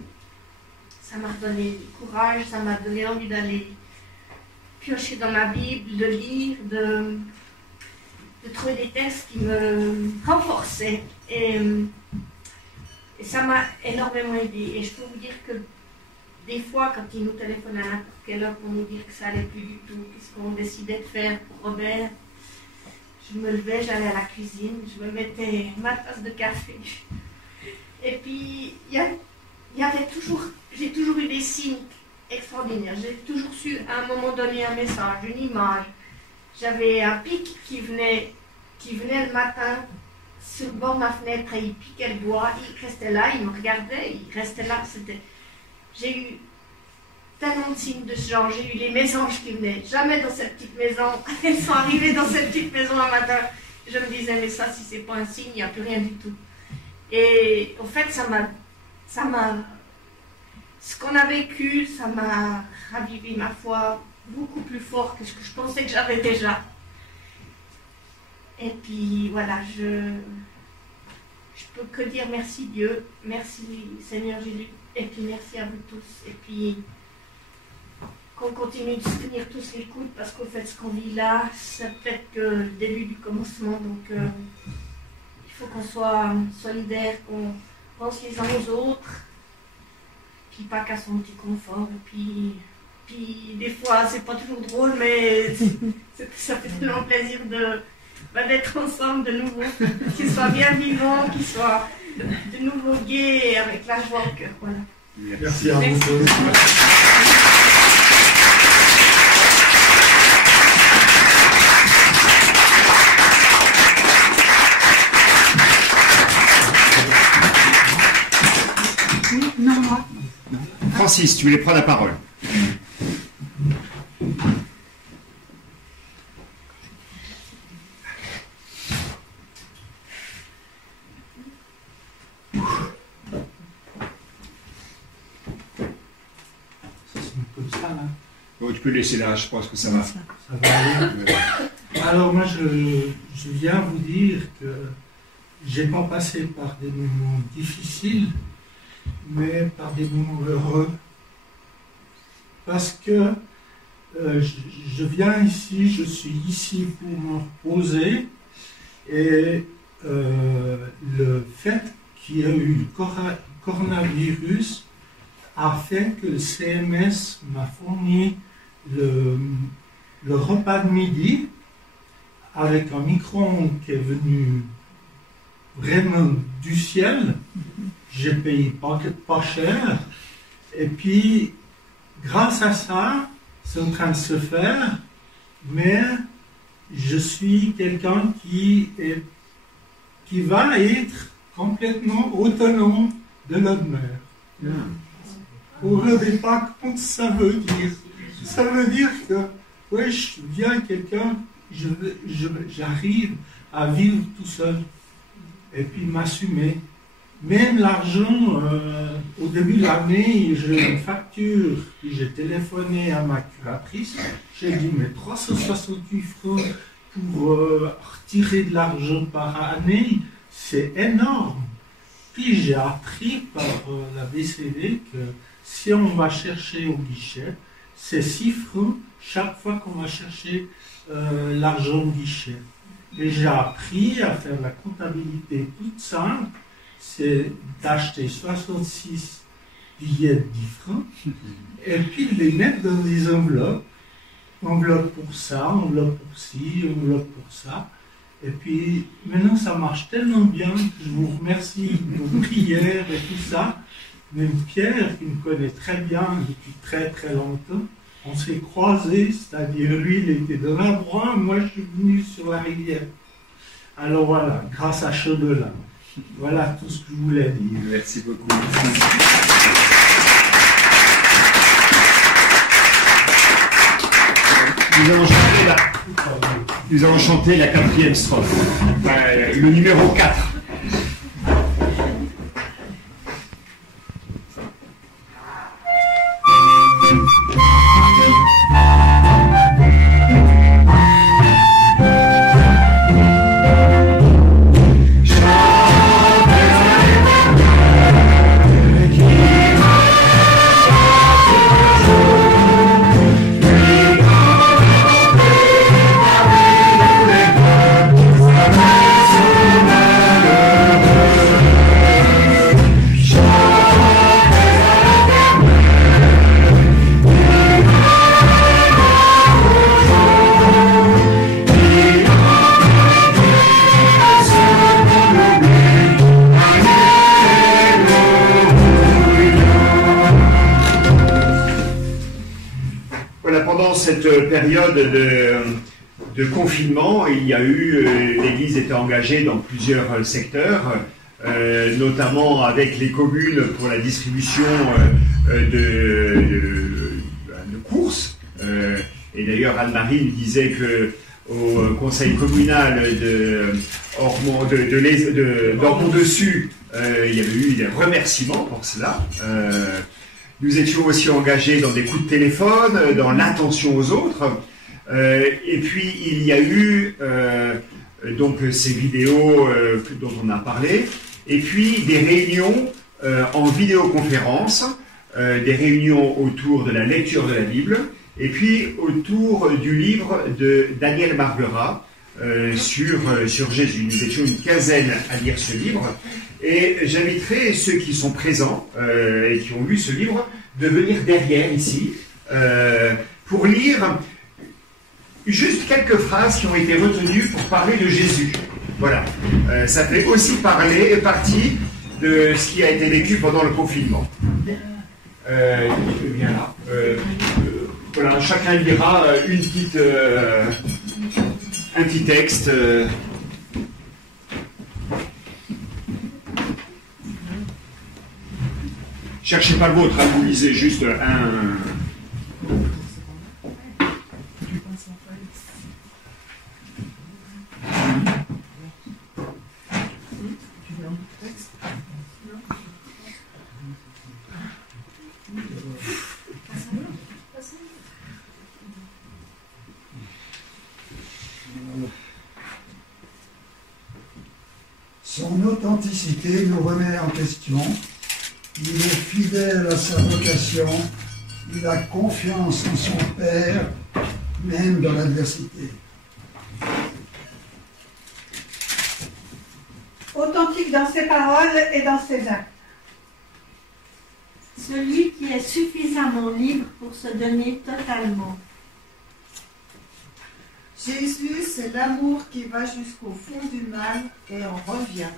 Ça m'a redonné du courage, ça m'a donné envie d'aller piocher dans ma Bible, de lire, de trouver des textes qui me renforçaient. Et ça m'a énormément aidé. Et je peux vous dire que des fois, quand il nous téléphone à n'importe quelle heure pour nous dire que ça allait plus du tout, qu'est-ce qu'on décidait de faire pour Robert, je me levais, j'allais à la cuisine, je me mettais ma tasse de café. Et puis, j'ai toujours eu des signes extraordinaires. J'ai toujours su à un moment donné un message, une image. J'avais un pic qui venait le matin sur le bord de ma fenêtre et il piquait le bois. Il restait là, il me regardait, il restait là. J'ai eu tellement de signes de ce genre. J'ai eu les mésanges qui venaient. Jamais dans cette petite maison. Elles sont arrivées dans cette petite maison un matin. Je me disais, mais ça, si c'est pas un signe, il n'y a plus rien du tout. Et en fait, ce qu'on a vécu, ça m'a ravivé ma foi beaucoup plus fort que ce que je pensais que j'avais déjà. Et puis voilà, je peux que dire merci Dieu, merci Seigneur Jésus, et puis merci à vous tous. Et puis qu'on continue de se tenir tous les coudes, parce qu'au fait, ce qu'on vit là, c'est peut-être que le début du commencement. Donc il faut qu'on soit solidaires, qu'on pense les uns aux autres, puis pas qu'à son petit confort. Et puis des fois, c'est pas toujours drôle, mais ça fait tellement plaisir d'être ensemble de nouveau, qu'ils soient bien vivants, qu'ils soient de nouveau gais et avec la joie au cœur. Voilà. Merci à vous tous. Francis, tu voulais prendre la parole. Comme ça, là. Oh, tu peux laisser là, je pense que ça va. Ça va aller. Alors moi, je viens vous dire que j'ai pas passé par des moments difficiles, mais par des moments heureux. Parce que je viens ici, je suis ici pour me reposer, et le fait qu'il y ait eu le coronavirus a fait que le CMS m'a fourni le repas de midi avec un micro-ondes qui est venu vraiment du ciel. J'ai payé pas cher. Et puis, grâce à ça, c'est en train de se faire, mais je suis quelqu'un qui va être complètement autonome de notre mère. Vous ne savez pas ce que ça veut dire. Ça veut dire que, oui, je deviens quelqu'un, j'arrive à vivre tout seul et puis m'assumer. Même l'argent, au début de l'année, j'ai une facture, puis j'ai téléphoné à ma curatrice. J'ai dit, mais 368 francs pour retirer de l'argent par année, c'est énorme. Puis j'ai appris par la BCV que si on va chercher au guichet, c'est 6 francs chaque fois qu'on va chercher l'argent au guichet. Et j'ai appris à faire la comptabilité toute simple, c'est d'acheter 66 billets de 10 francs et puis de les mettre dans des enveloppes. Enveloppe pour ça, enveloppe pour ci, enveloppe pour ça. Et puis maintenant ça marche tellement bien que je vous remercie de vos prières et tout ça. Même Pierre, qui me connaît très bien depuis très très longtemps, on s'est croisés, c'est-à-dire lui il était dans la broye, moi je suis venu sur la rivière. Alors voilà, grâce à Chaudelin. Voilà tout ce que je voulais dire. Merci beaucoup. Nous allons chanter la 4e strophe, le numéro 4. Cette période de confinement, il y a eu, l'Église était engagée dans plusieurs secteurs, notamment avec les communes pour la distribution de courses. Et d'ailleurs, Anne-Marie me disait que au conseil communal d'Ormont-Dessus, il y avait eu des remerciements pour cela. Nous étions aussi engagés dans des coups de téléphone, dans l'attention aux autres. Et puis, il y a eu donc ces vidéos dont on a parlé. Et puis, des réunions en vidéoconférence, des réunions autour de la lecture de la Bible. Et puis, autour du livre de Daniel Marguerat sur Jésus. Nous étions une quinzaine à lire ce livre. Et j'inviterai ceux qui sont présents et qui ont lu ce livre de venir derrière ici pour lire juste quelques phrases qui ont été retenues pour parler de Jésus. Voilà. Ça fait aussi partie de ce qui a été vécu pendant le confinement. Bien là. Voilà, chacun lira un petit texte. Cherchez pas le vôtre, hein, vous lisez juste un. Son authenticité nous remet en question. Il est fidèle à sa vocation, il a confiance en son Père, même dans l'adversité. Authentique dans ses paroles et dans ses actes. Celui qui est suffisamment libre pour se donner totalement. Jésus, c'est l'amour qui va jusqu'au fond du mal et en revient.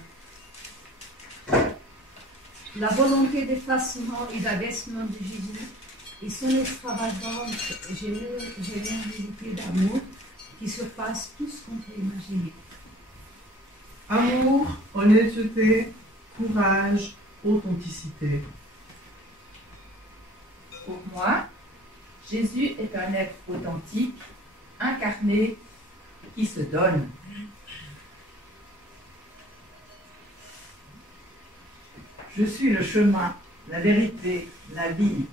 La volonté d'effacement et d'abaissement de Jésus et son extravagante générosité d'amour qui surpasse tout ce qu'on peut imaginer. Amour, honnêteté, courage, authenticité. Pour moi, Jésus est un être authentique, incarné, qui se donne. Je suis le chemin, la vérité, la vie.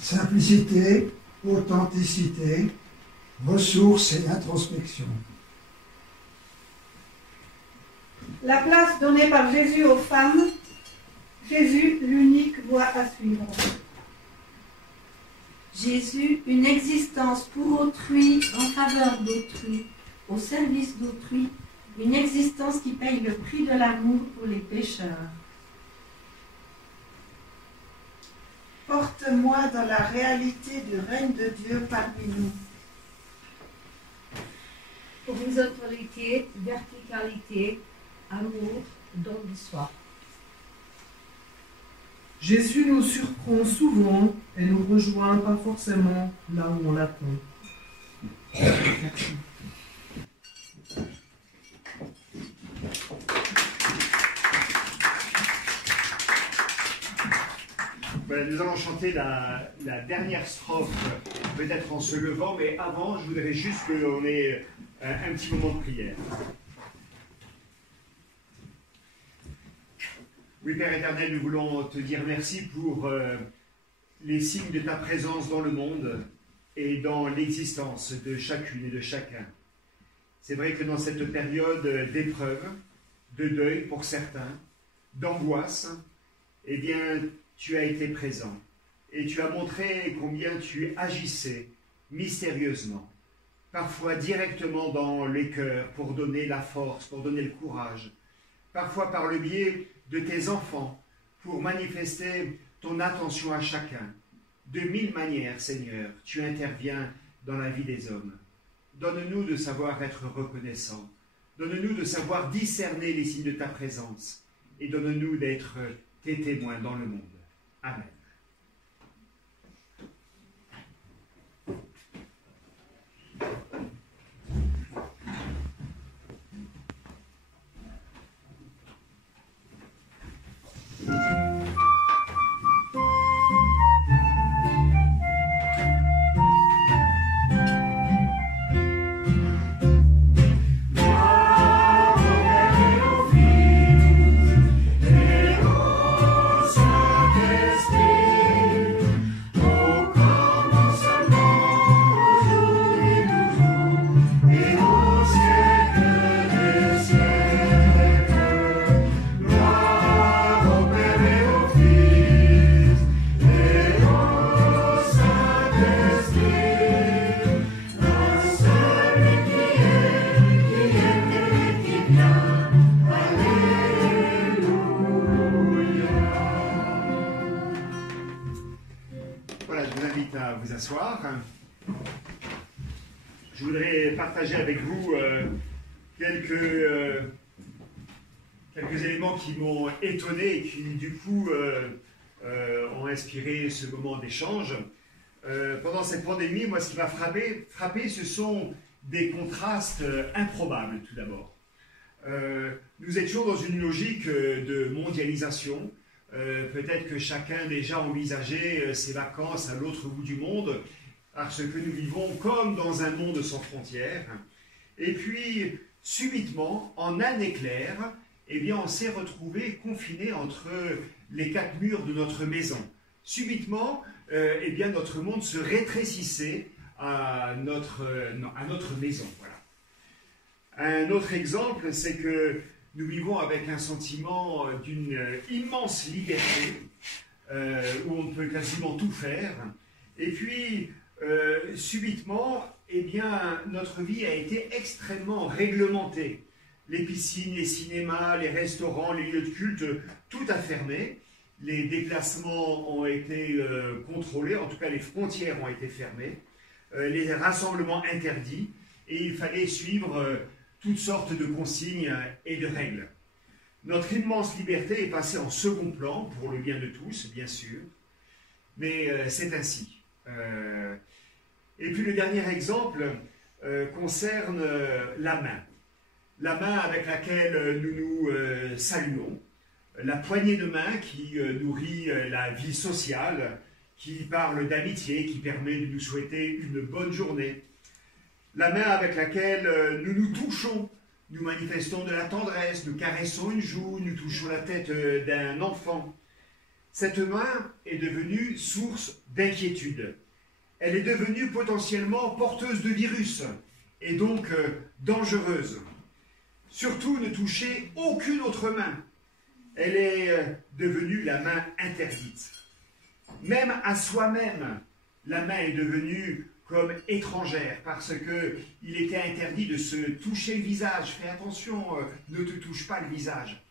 Simplicité, authenticité, ressources et introspection. La place donnée par Jésus aux femmes, Jésus, l'unique voie à suivre. Jésus, une existence pour autrui, en faveur d'autrui, au service d'autrui, une existence qui paye le prix de l'amour pour les pécheurs. Porte-moi dans la réalité du règne de Dieu parmi nous. Horizontalité, verticalité, amour, don de soi. Jésus nous surprend souvent et nous rejoint pas forcément là où on l'attend. Merci. Voilà, nous allons chanter la dernière strophe, peut-être en se levant, mais avant, je voudrais juste qu'on ait un petit moment de prière. Oui, Père éternel, nous voulons te dire merci pour les signes de ta présence dans le monde et dans l'existence de chacune et de chacun. C'est vrai que dans cette période d'épreuve, de deuil pour certains, d'angoisse, eh bien, tu as été présent et tu as montré combien tu agissais mystérieusement, parfois directement dans les cœurs pour donner la force, pour donner le courage, parfois par le biais de tes enfants pour manifester ton attention à chacun. De mille manières, Seigneur, tu interviens dans la vie des hommes. Donne-nous de savoir être reconnaissants. Donne-nous de savoir discerner les signes de ta présence et donne-nous d'être tes témoins dans le monde. Amen. Je voudrais partager avec vous quelques éléments qui m'ont étonné et qui, du coup, ont inspiré ce moment d'échange. Pendant cette pandémie, moi, ce qui m'a frappé, ce sont des contrastes improbables, tout d'abord. Nous étions dans une logique de mondialisation. Peut-être que chacun déjà envisageait ses vacances à l'autre bout du monde, parce que nous vivons comme dans un monde sans frontières. Et puis, subitement, en un éclair, eh bien, on s'est retrouvé confiné entre les quatre murs de notre maison. Subitement, eh bien, notre monde se rétrécissait à notre maison. Voilà. Un autre exemple, c'est que nous vivons avec un sentiment d'une immense liberté, où on peut quasiment tout faire. Et puis, subitement, eh bien, notre vie a été extrêmement réglementée. Les piscines, les cinémas, les restaurants, les lieux de culte, tout a fermé. Les déplacements ont été contrôlés, en tout cas les frontières ont été fermées. Les rassemblements interdits. Et il fallait suivre toutes sortes de consignes et de règles. Notre immense liberté est passée en second plan, pour le bien de tous, bien sûr. Mais c'est ainsi. Et puis le dernier exemple concerne la main. La main avec laquelle nous nous saluons. La poignée de main qui nourrit la vie sociale, qui parle d'amitié, qui permet de nous souhaiter une bonne journée. La main avec laquelle nous nous touchons nous manifestons de la tendresse, nous caressons une joue, nous touchons la tête d'un enfant. Cette main est devenue source d'inquiétude. Elle est devenue potentiellement porteuse de virus et donc dangereuse. Surtout, ne touchez aucune autre main. Elle est devenue la main interdite. Même à soi-même, la main est devenue comme étrangère parce qu'il était interdit de se toucher le visage. Fais attention, ne te touche pas le visage.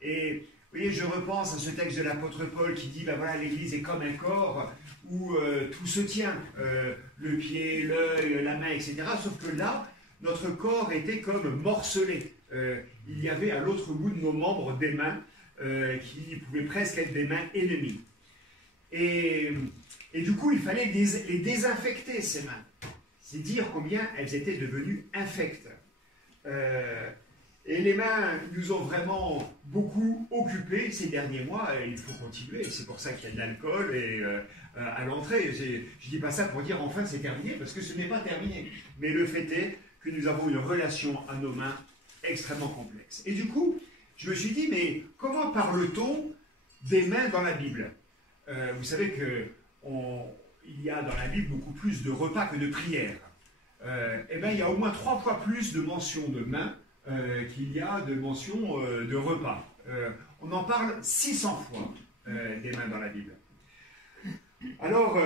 Et vous voyez, je repense à ce texte de l'apôtre Paul qui dit, ben voilà, l'Église est comme un corps où tout se tient, le pied, l'œil, la main, etc. Sauf que là, notre corps était comme morcelé. Il y avait à l'autre bout de nos membres des mains qui pouvaient presque être des mains ennemies. Et du coup, il fallait les désinfecter, ces mains. C'est dire combien elles étaient devenues infectes. Et les mains nous ont vraiment beaucoup occupés ces derniers mois, et il faut continuer. C'est pour ça qu'il y a de l'alcool à l'entrée. Je ne dis pas ça pour dire enfin c'est terminé, parce que ce n'est pas terminé. Mais le fait est que nous avons une relation à nos mains extrêmement complexe. Et du coup, je me suis dit, mais comment parle-t-on des mains dans la Bible? Vous savez qu'il y a dans la Bible beaucoup plus de repas que de prières. Eh bien, il y a au moins 3 fois plus de mentions de mains qu'il y a de mentions de repas. On en parle 600 fois des mains dans la Bible. Alors,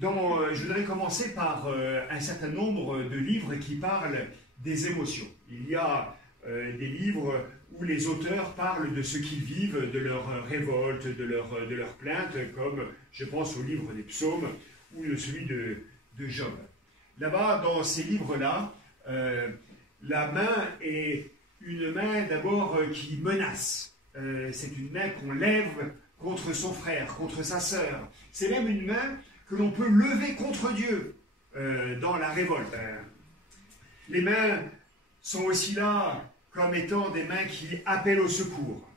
je voudrais commencer par un certain nombre de livres qui parlent des émotions. Il y a des livres où les auteurs parlent de ce qu'ils vivent, de leur révolte, de leur plainte, comme je pense au livre des Psaumes ou celui de Job. Là-bas, dans ces livres-là, la main est une main d'abord qui menace. C'est une main qu'on lève contre son frère, contre sa sœur. C'est même une main que l'on peut lever contre Dieu dans la révolte. Les mains sont aussi là comme étant des mains qui appellent au secours.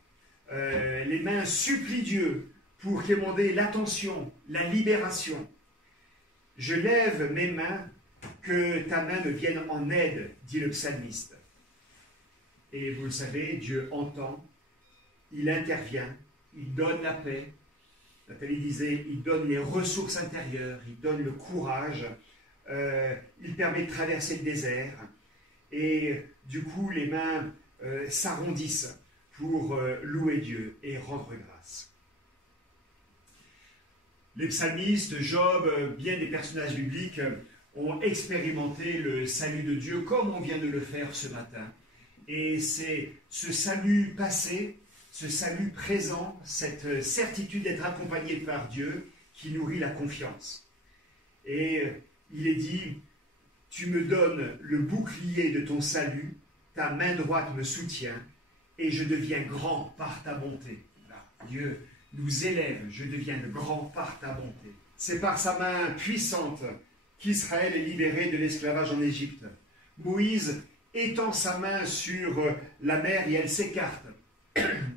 Les mains supplient Dieu pour quémander l'attention, la libération. Je lève mes mains, que ta main me vienne en aide, dit le psalmiste. Et vous le savez, Dieu entend, il intervient, il donne la paix. Nathalie disait, il donne les ressources intérieures, il donne le courage, il permet de traverser le désert. Et du coup, les mains s'arrondissent pour louer Dieu et rendre grâce. Les psalmistes, Job, bien des personnages bibliques ont expérimenté le salut de Dieu comme on vient de le faire ce matin. Et c'est ce salut passé, ce salut présent, cette certitude d'être accompagné par Dieu qui nourrit la confiance. Et il est dit, tu me donnes le bouclier de ton salut, ta main droite me soutient, et je deviens grand par ta bonté. Là, Dieu nous élève, je deviens grand par ta bonté. C'est par sa main puissante qu'Israël est libéré de l'esclavage en Égypte. Moïse étend sa main sur la mer et elle s'écarte.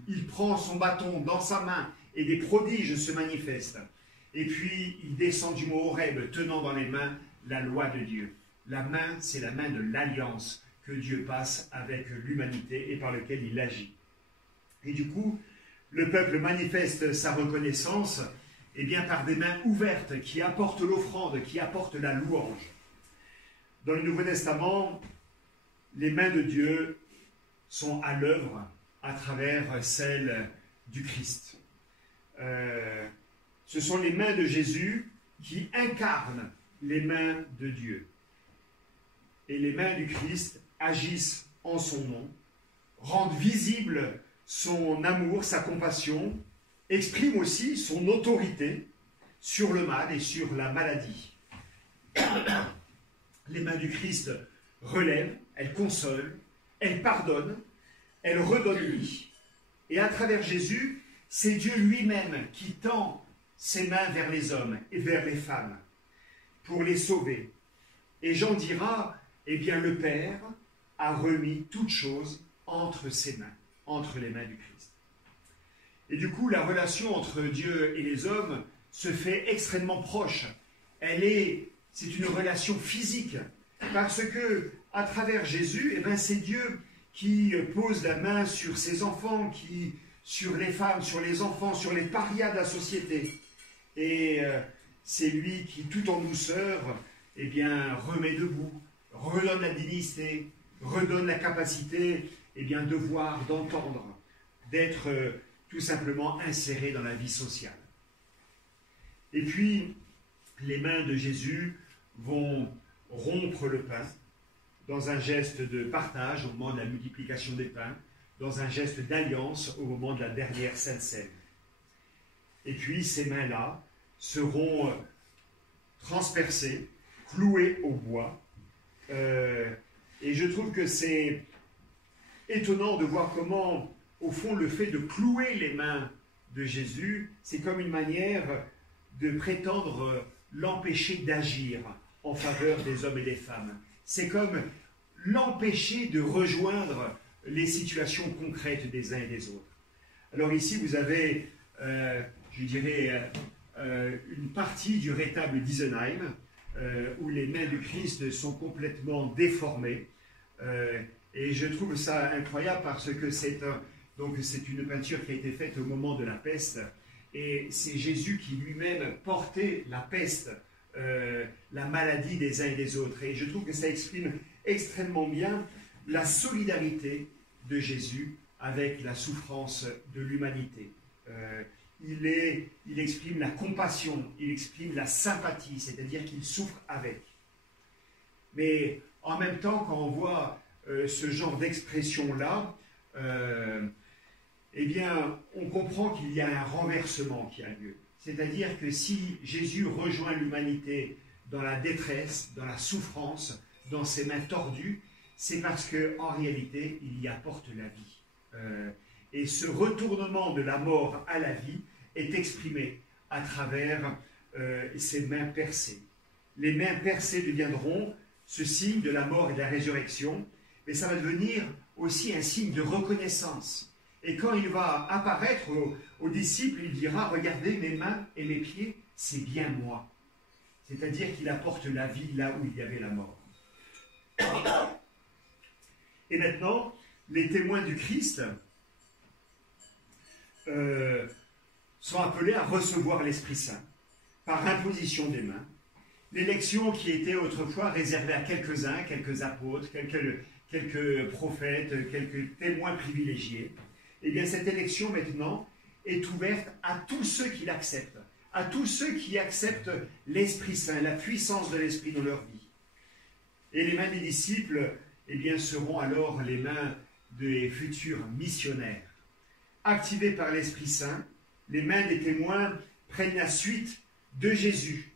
Il prend son bâton dans sa main et des prodiges se manifestent. Et puis il descend du mont Horeb tenant dans les mains la loi de Dieu. La main, c'est la main de l'alliance que Dieu passe avec l'humanité et par lequel il agit. Et du coup, le peuple manifeste sa reconnaissance par des mains ouvertes qui apportent l'offrande, qui apportent la louange. Dans le Nouveau Testament, les mains de Dieu sont à l'œuvre à travers celles du Christ. Ce sont les mains de Jésus qui incarnent les mains de Dieu. Et les mains du Christ agissent en son nom, rendent visible son amour, sa compassion, expriment aussi son autorité sur le mal et sur la maladie. Les mains du Christ relèvent, elles consolent, elles pardonnent, elles redonnent vie. Et à travers Jésus, c'est Dieu lui-même qui tend ses mains vers les hommes et vers les femmes pour les sauver. Et Jean dira, le Père a remis toutes choses entre ses mains, entre les mains du Christ. Et du coup, la relation entre Dieu et les hommes se fait extrêmement proche. C'est une relation physique, parce que à travers Jésus, c'est Dieu qui pose la main sur ses enfants, sur les femmes, sur les enfants, sur les parias de la société. Et c'est lui qui, tout en douceur, remet debout, redonne la dignité, redonne la capacité de voir, d'entendre, d'être tout simplement inséré dans la vie sociale. Et puis, les mains de Jésus vont rompre le pain dans un geste de partage au moment de la multiplication des pains, dans un geste d'alliance au moment de la dernière Sainte Seine. Et puis, ces mains-là seront transpercées, clouées au bois. Et je trouve que c'est étonnant de voir comment, au fond, le fait de clouer les mains de Jésus, c'est comme une manière de prétendre l'empêcher d'agir en faveur des hommes et des femmes. C'est comme l'empêcher de rejoindre les situations concrètes des uns et des autres. Alors ici, vous avez, une partie du rétable d'Isenheim, où les mains du Christ sont complètement déformées. Et je trouve ça incroyable parce que c'est une peinture qui a été faite au moment de la peste. Et c'est Jésus qui lui-même portait la peste, la maladie des uns et des autres. Et je trouve que ça exprime extrêmement bien la solidarité de Jésus avec la souffrance de l'humanité. Il exprime la compassion, il exprime la sympathie, c'est-à-dire qu'il souffre avec. Mais en même temps, quand on voit ce genre d'expression-là, on comprend qu'il y a un renversement qui a lieu. C'est-à-dire que si Jésus rejoint l'humanité dans la détresse, dans la souffrance, dans ses mains tordues, c'est parce qu'en réalité, il y apporte la vie. Et ce retournement de la mort à la vie est exprimé à travers ces mains percées. Les mains percées deviendront ce signe de la mort et de la résurrection, mais ça va devenir aussi un signe de reconnaissance. Et quand il va apparaître aux disciples, il dira « Regardez mes mains et mes pieds, c'est bien moi ». C'est-à-dire qu'il apporte la vie là où il y avait la mort. Et maintenant, les témoins du Christ sont appelés à recevoir l'Esprit Saint par imposition des mains. L'élection qui était autrefois réservée à quelques-uns, quelques apôtres, quelques prophètes, quelques témoins privilégiés, eh bien cette élection maintenant est ouverte à tous ceux qui l'acceptent, à tous ceux qui acceptent l'Esprit Saint, la puissance de l'Esprit dans leur vie. Et les mains des disciples, seront alors les mains des futurs missionnaires. Activés par l'Esprit Saint, les mains des témoins prennent la suite de Jésus.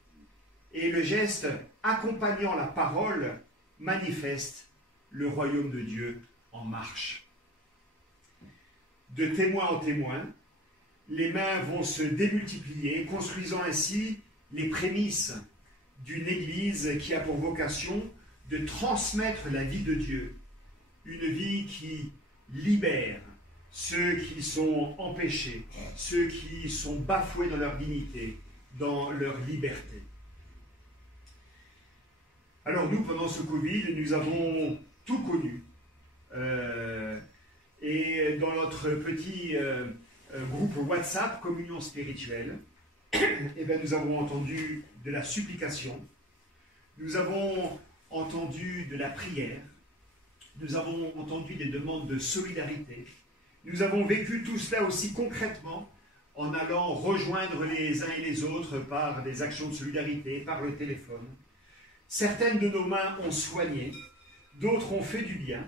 Et le geste accompagnant la parole manifeste le royaume de Dieu en marche. De témoin en témoin, les mains vont se démultiplier, construisant ainsi les prémices d'une Église qui a pour vocation de transmettre la vie de Dieu, une vie qui libère ceux qui sont empêchés, ceux qui sont bafoués dans leur dignité, dans leur liberté. Alors nous, pendant ce Covid, nous avons tout connu. Et dans notre petit groupe WhatsApp, Communion spirituelle, nous avons entendu de la supplication, nous avons entendu de la prière, nous avons entendu des demandes de solidarité, nous avons vécu tout cela aussi concrètement en allant rejoindre les uns et les autres par des actions de solidarité, par le téléphone. Certaines de nos mains ont soigné, d'autres ont fait du bien.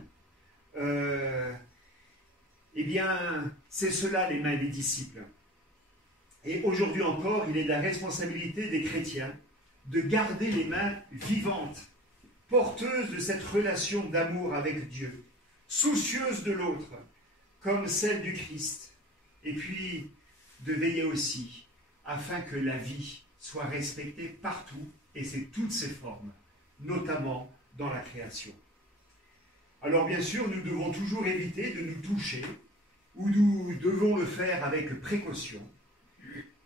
C'est cela les mains des disciples. Et aujourd'hui encore, il est de la responsabilité des chrétiens de garder les mains vivantes, porteuses de cette relation d'amour avec Dieu, soucieuses de l'autre, comme celle du Christ, et puis de veiller aussi afin que la vie soit respectée partout, et c'est toutes ses formes, notamment dans la création. Alors bien sûr, nous devons toujours éviter de nous toucher, ou nous devons le faire avec précaution.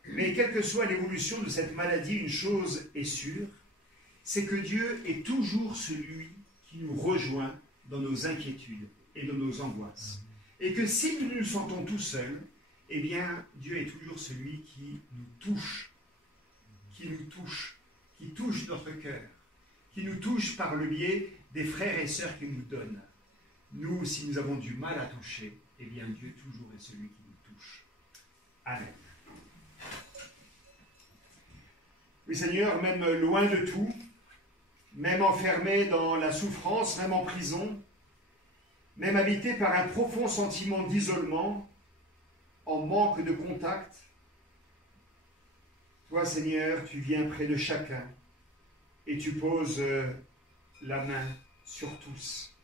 Mais quelle que soit l'évolution de cette maladie, une chose est sûre, c'est que Dieu est toujours celui qui nous rejoint dans nos inquiétudes et dans nos angoisses. Et que si nous nous sentons tout seuls, eh bien, Dieu est toujours celui qui nous touche, qui touche notre cœur, qui nous touche par le biais des frères et sœurs qu'il nous donne. Nous, si nous avons du mal à toucher, eh bien, Dieu toujours est celui qui nous touche. Amen. Oui, Seigneur, même loin de tout, même enfermé dans la souffrance, même en prison, même habité par un profond sentiment d'isolement, en manque de contact, toi, Seigneur, tu viens près de chacun et tu poses la main sur tous.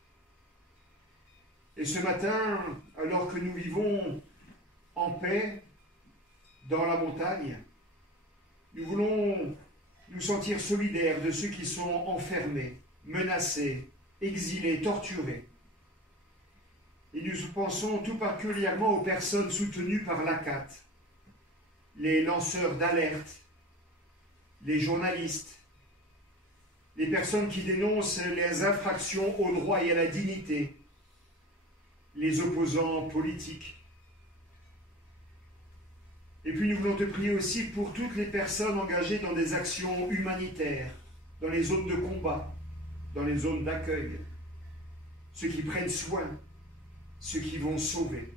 Et ce matin, alors que nous vivons en paix dans la montagne, nous voulons nous sentir solidaires de ceux qui sont enfermés, menacés, exilés, torturés. Et nous pensons tout particulièrement aux personnes soutenues par l'ACAT, les lanceurs d'alerte, les journalistes, les personnes qui dénoncent les infractions au droit et à la dignité, les opposants politiques. Et puis nous voulons te prier aussi pour toutes les personnes engagées dans des actions humanitaires, dans les zones de combat, dans les zones d'accueil, ceux qui prennent soin, ceux qui vont sauver.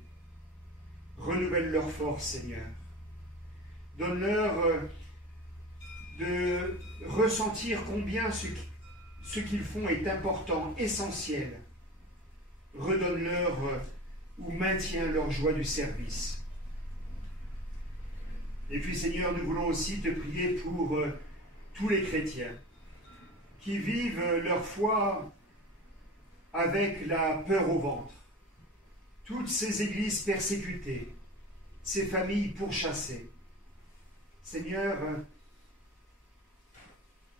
Renouvelle leur force, Seigneur. Donne-leur de ressentir combien ce qu'ils font est important, essentiel. Redonne-leur ou maintiens leur joie du service. Et puis, Seigneur, nous voulons aussi te prier pour tous les chrétiens qui vivent leur foi avec la peur au ventre. Toutes ces églises persécutées, ces familles pourchassées. Seigneur,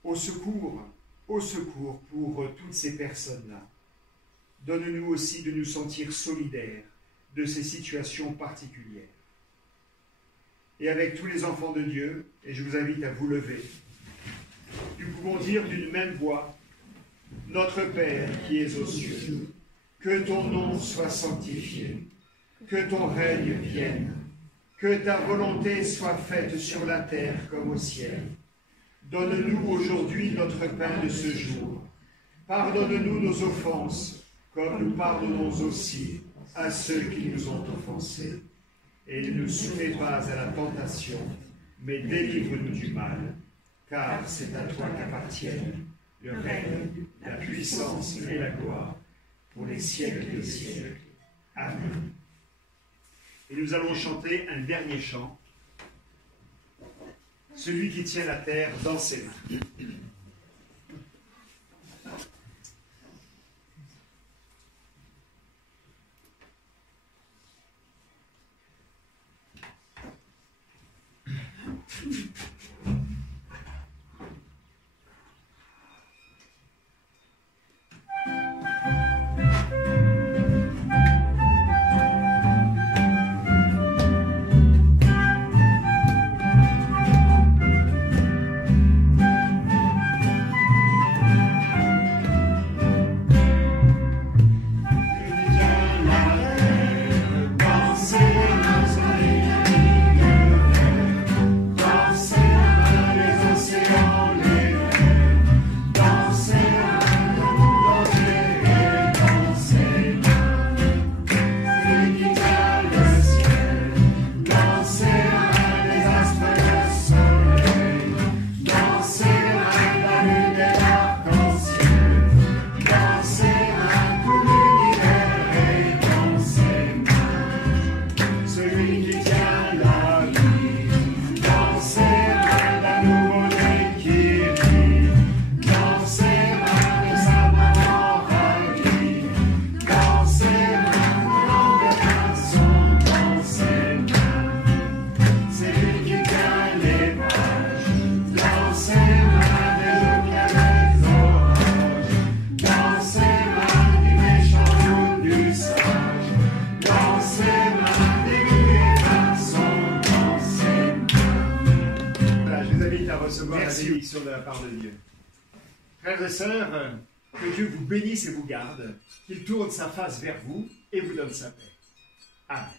au secours pour toutes ces personnes-là. Donne-nous aussi de nous sentir solidaires de ces situations particulières. Et avec tous les enfants de Dieu, et je vous invite à vous lever, nous pouvons dire d'une même voix, « Notre Père qui es aux cieux, que ton nom soit sanctifié, que ton règne vienne, que ta volonté soit faite sur la terre comme au ciel. Donne-nous aujourd'hui notre pain de ce jour. Pardonne-nous nos offenses, comme nous pardonnons aussi à ceux qui nous ont offensés. Et ne nous soumets pas à la tentation, mais délivre-nous du mal, car c'est à toi qu'appartiennent le règne, la puissance et la gloire, pour les siècles des siècles. Amen. Et nous allons chanter un dernier chant, celui qui tient la terre dans ses mains. Que Dieu vous bénisse et vous garde, qu'il tourne sa face vers vous et vous donne sa paix. Amen.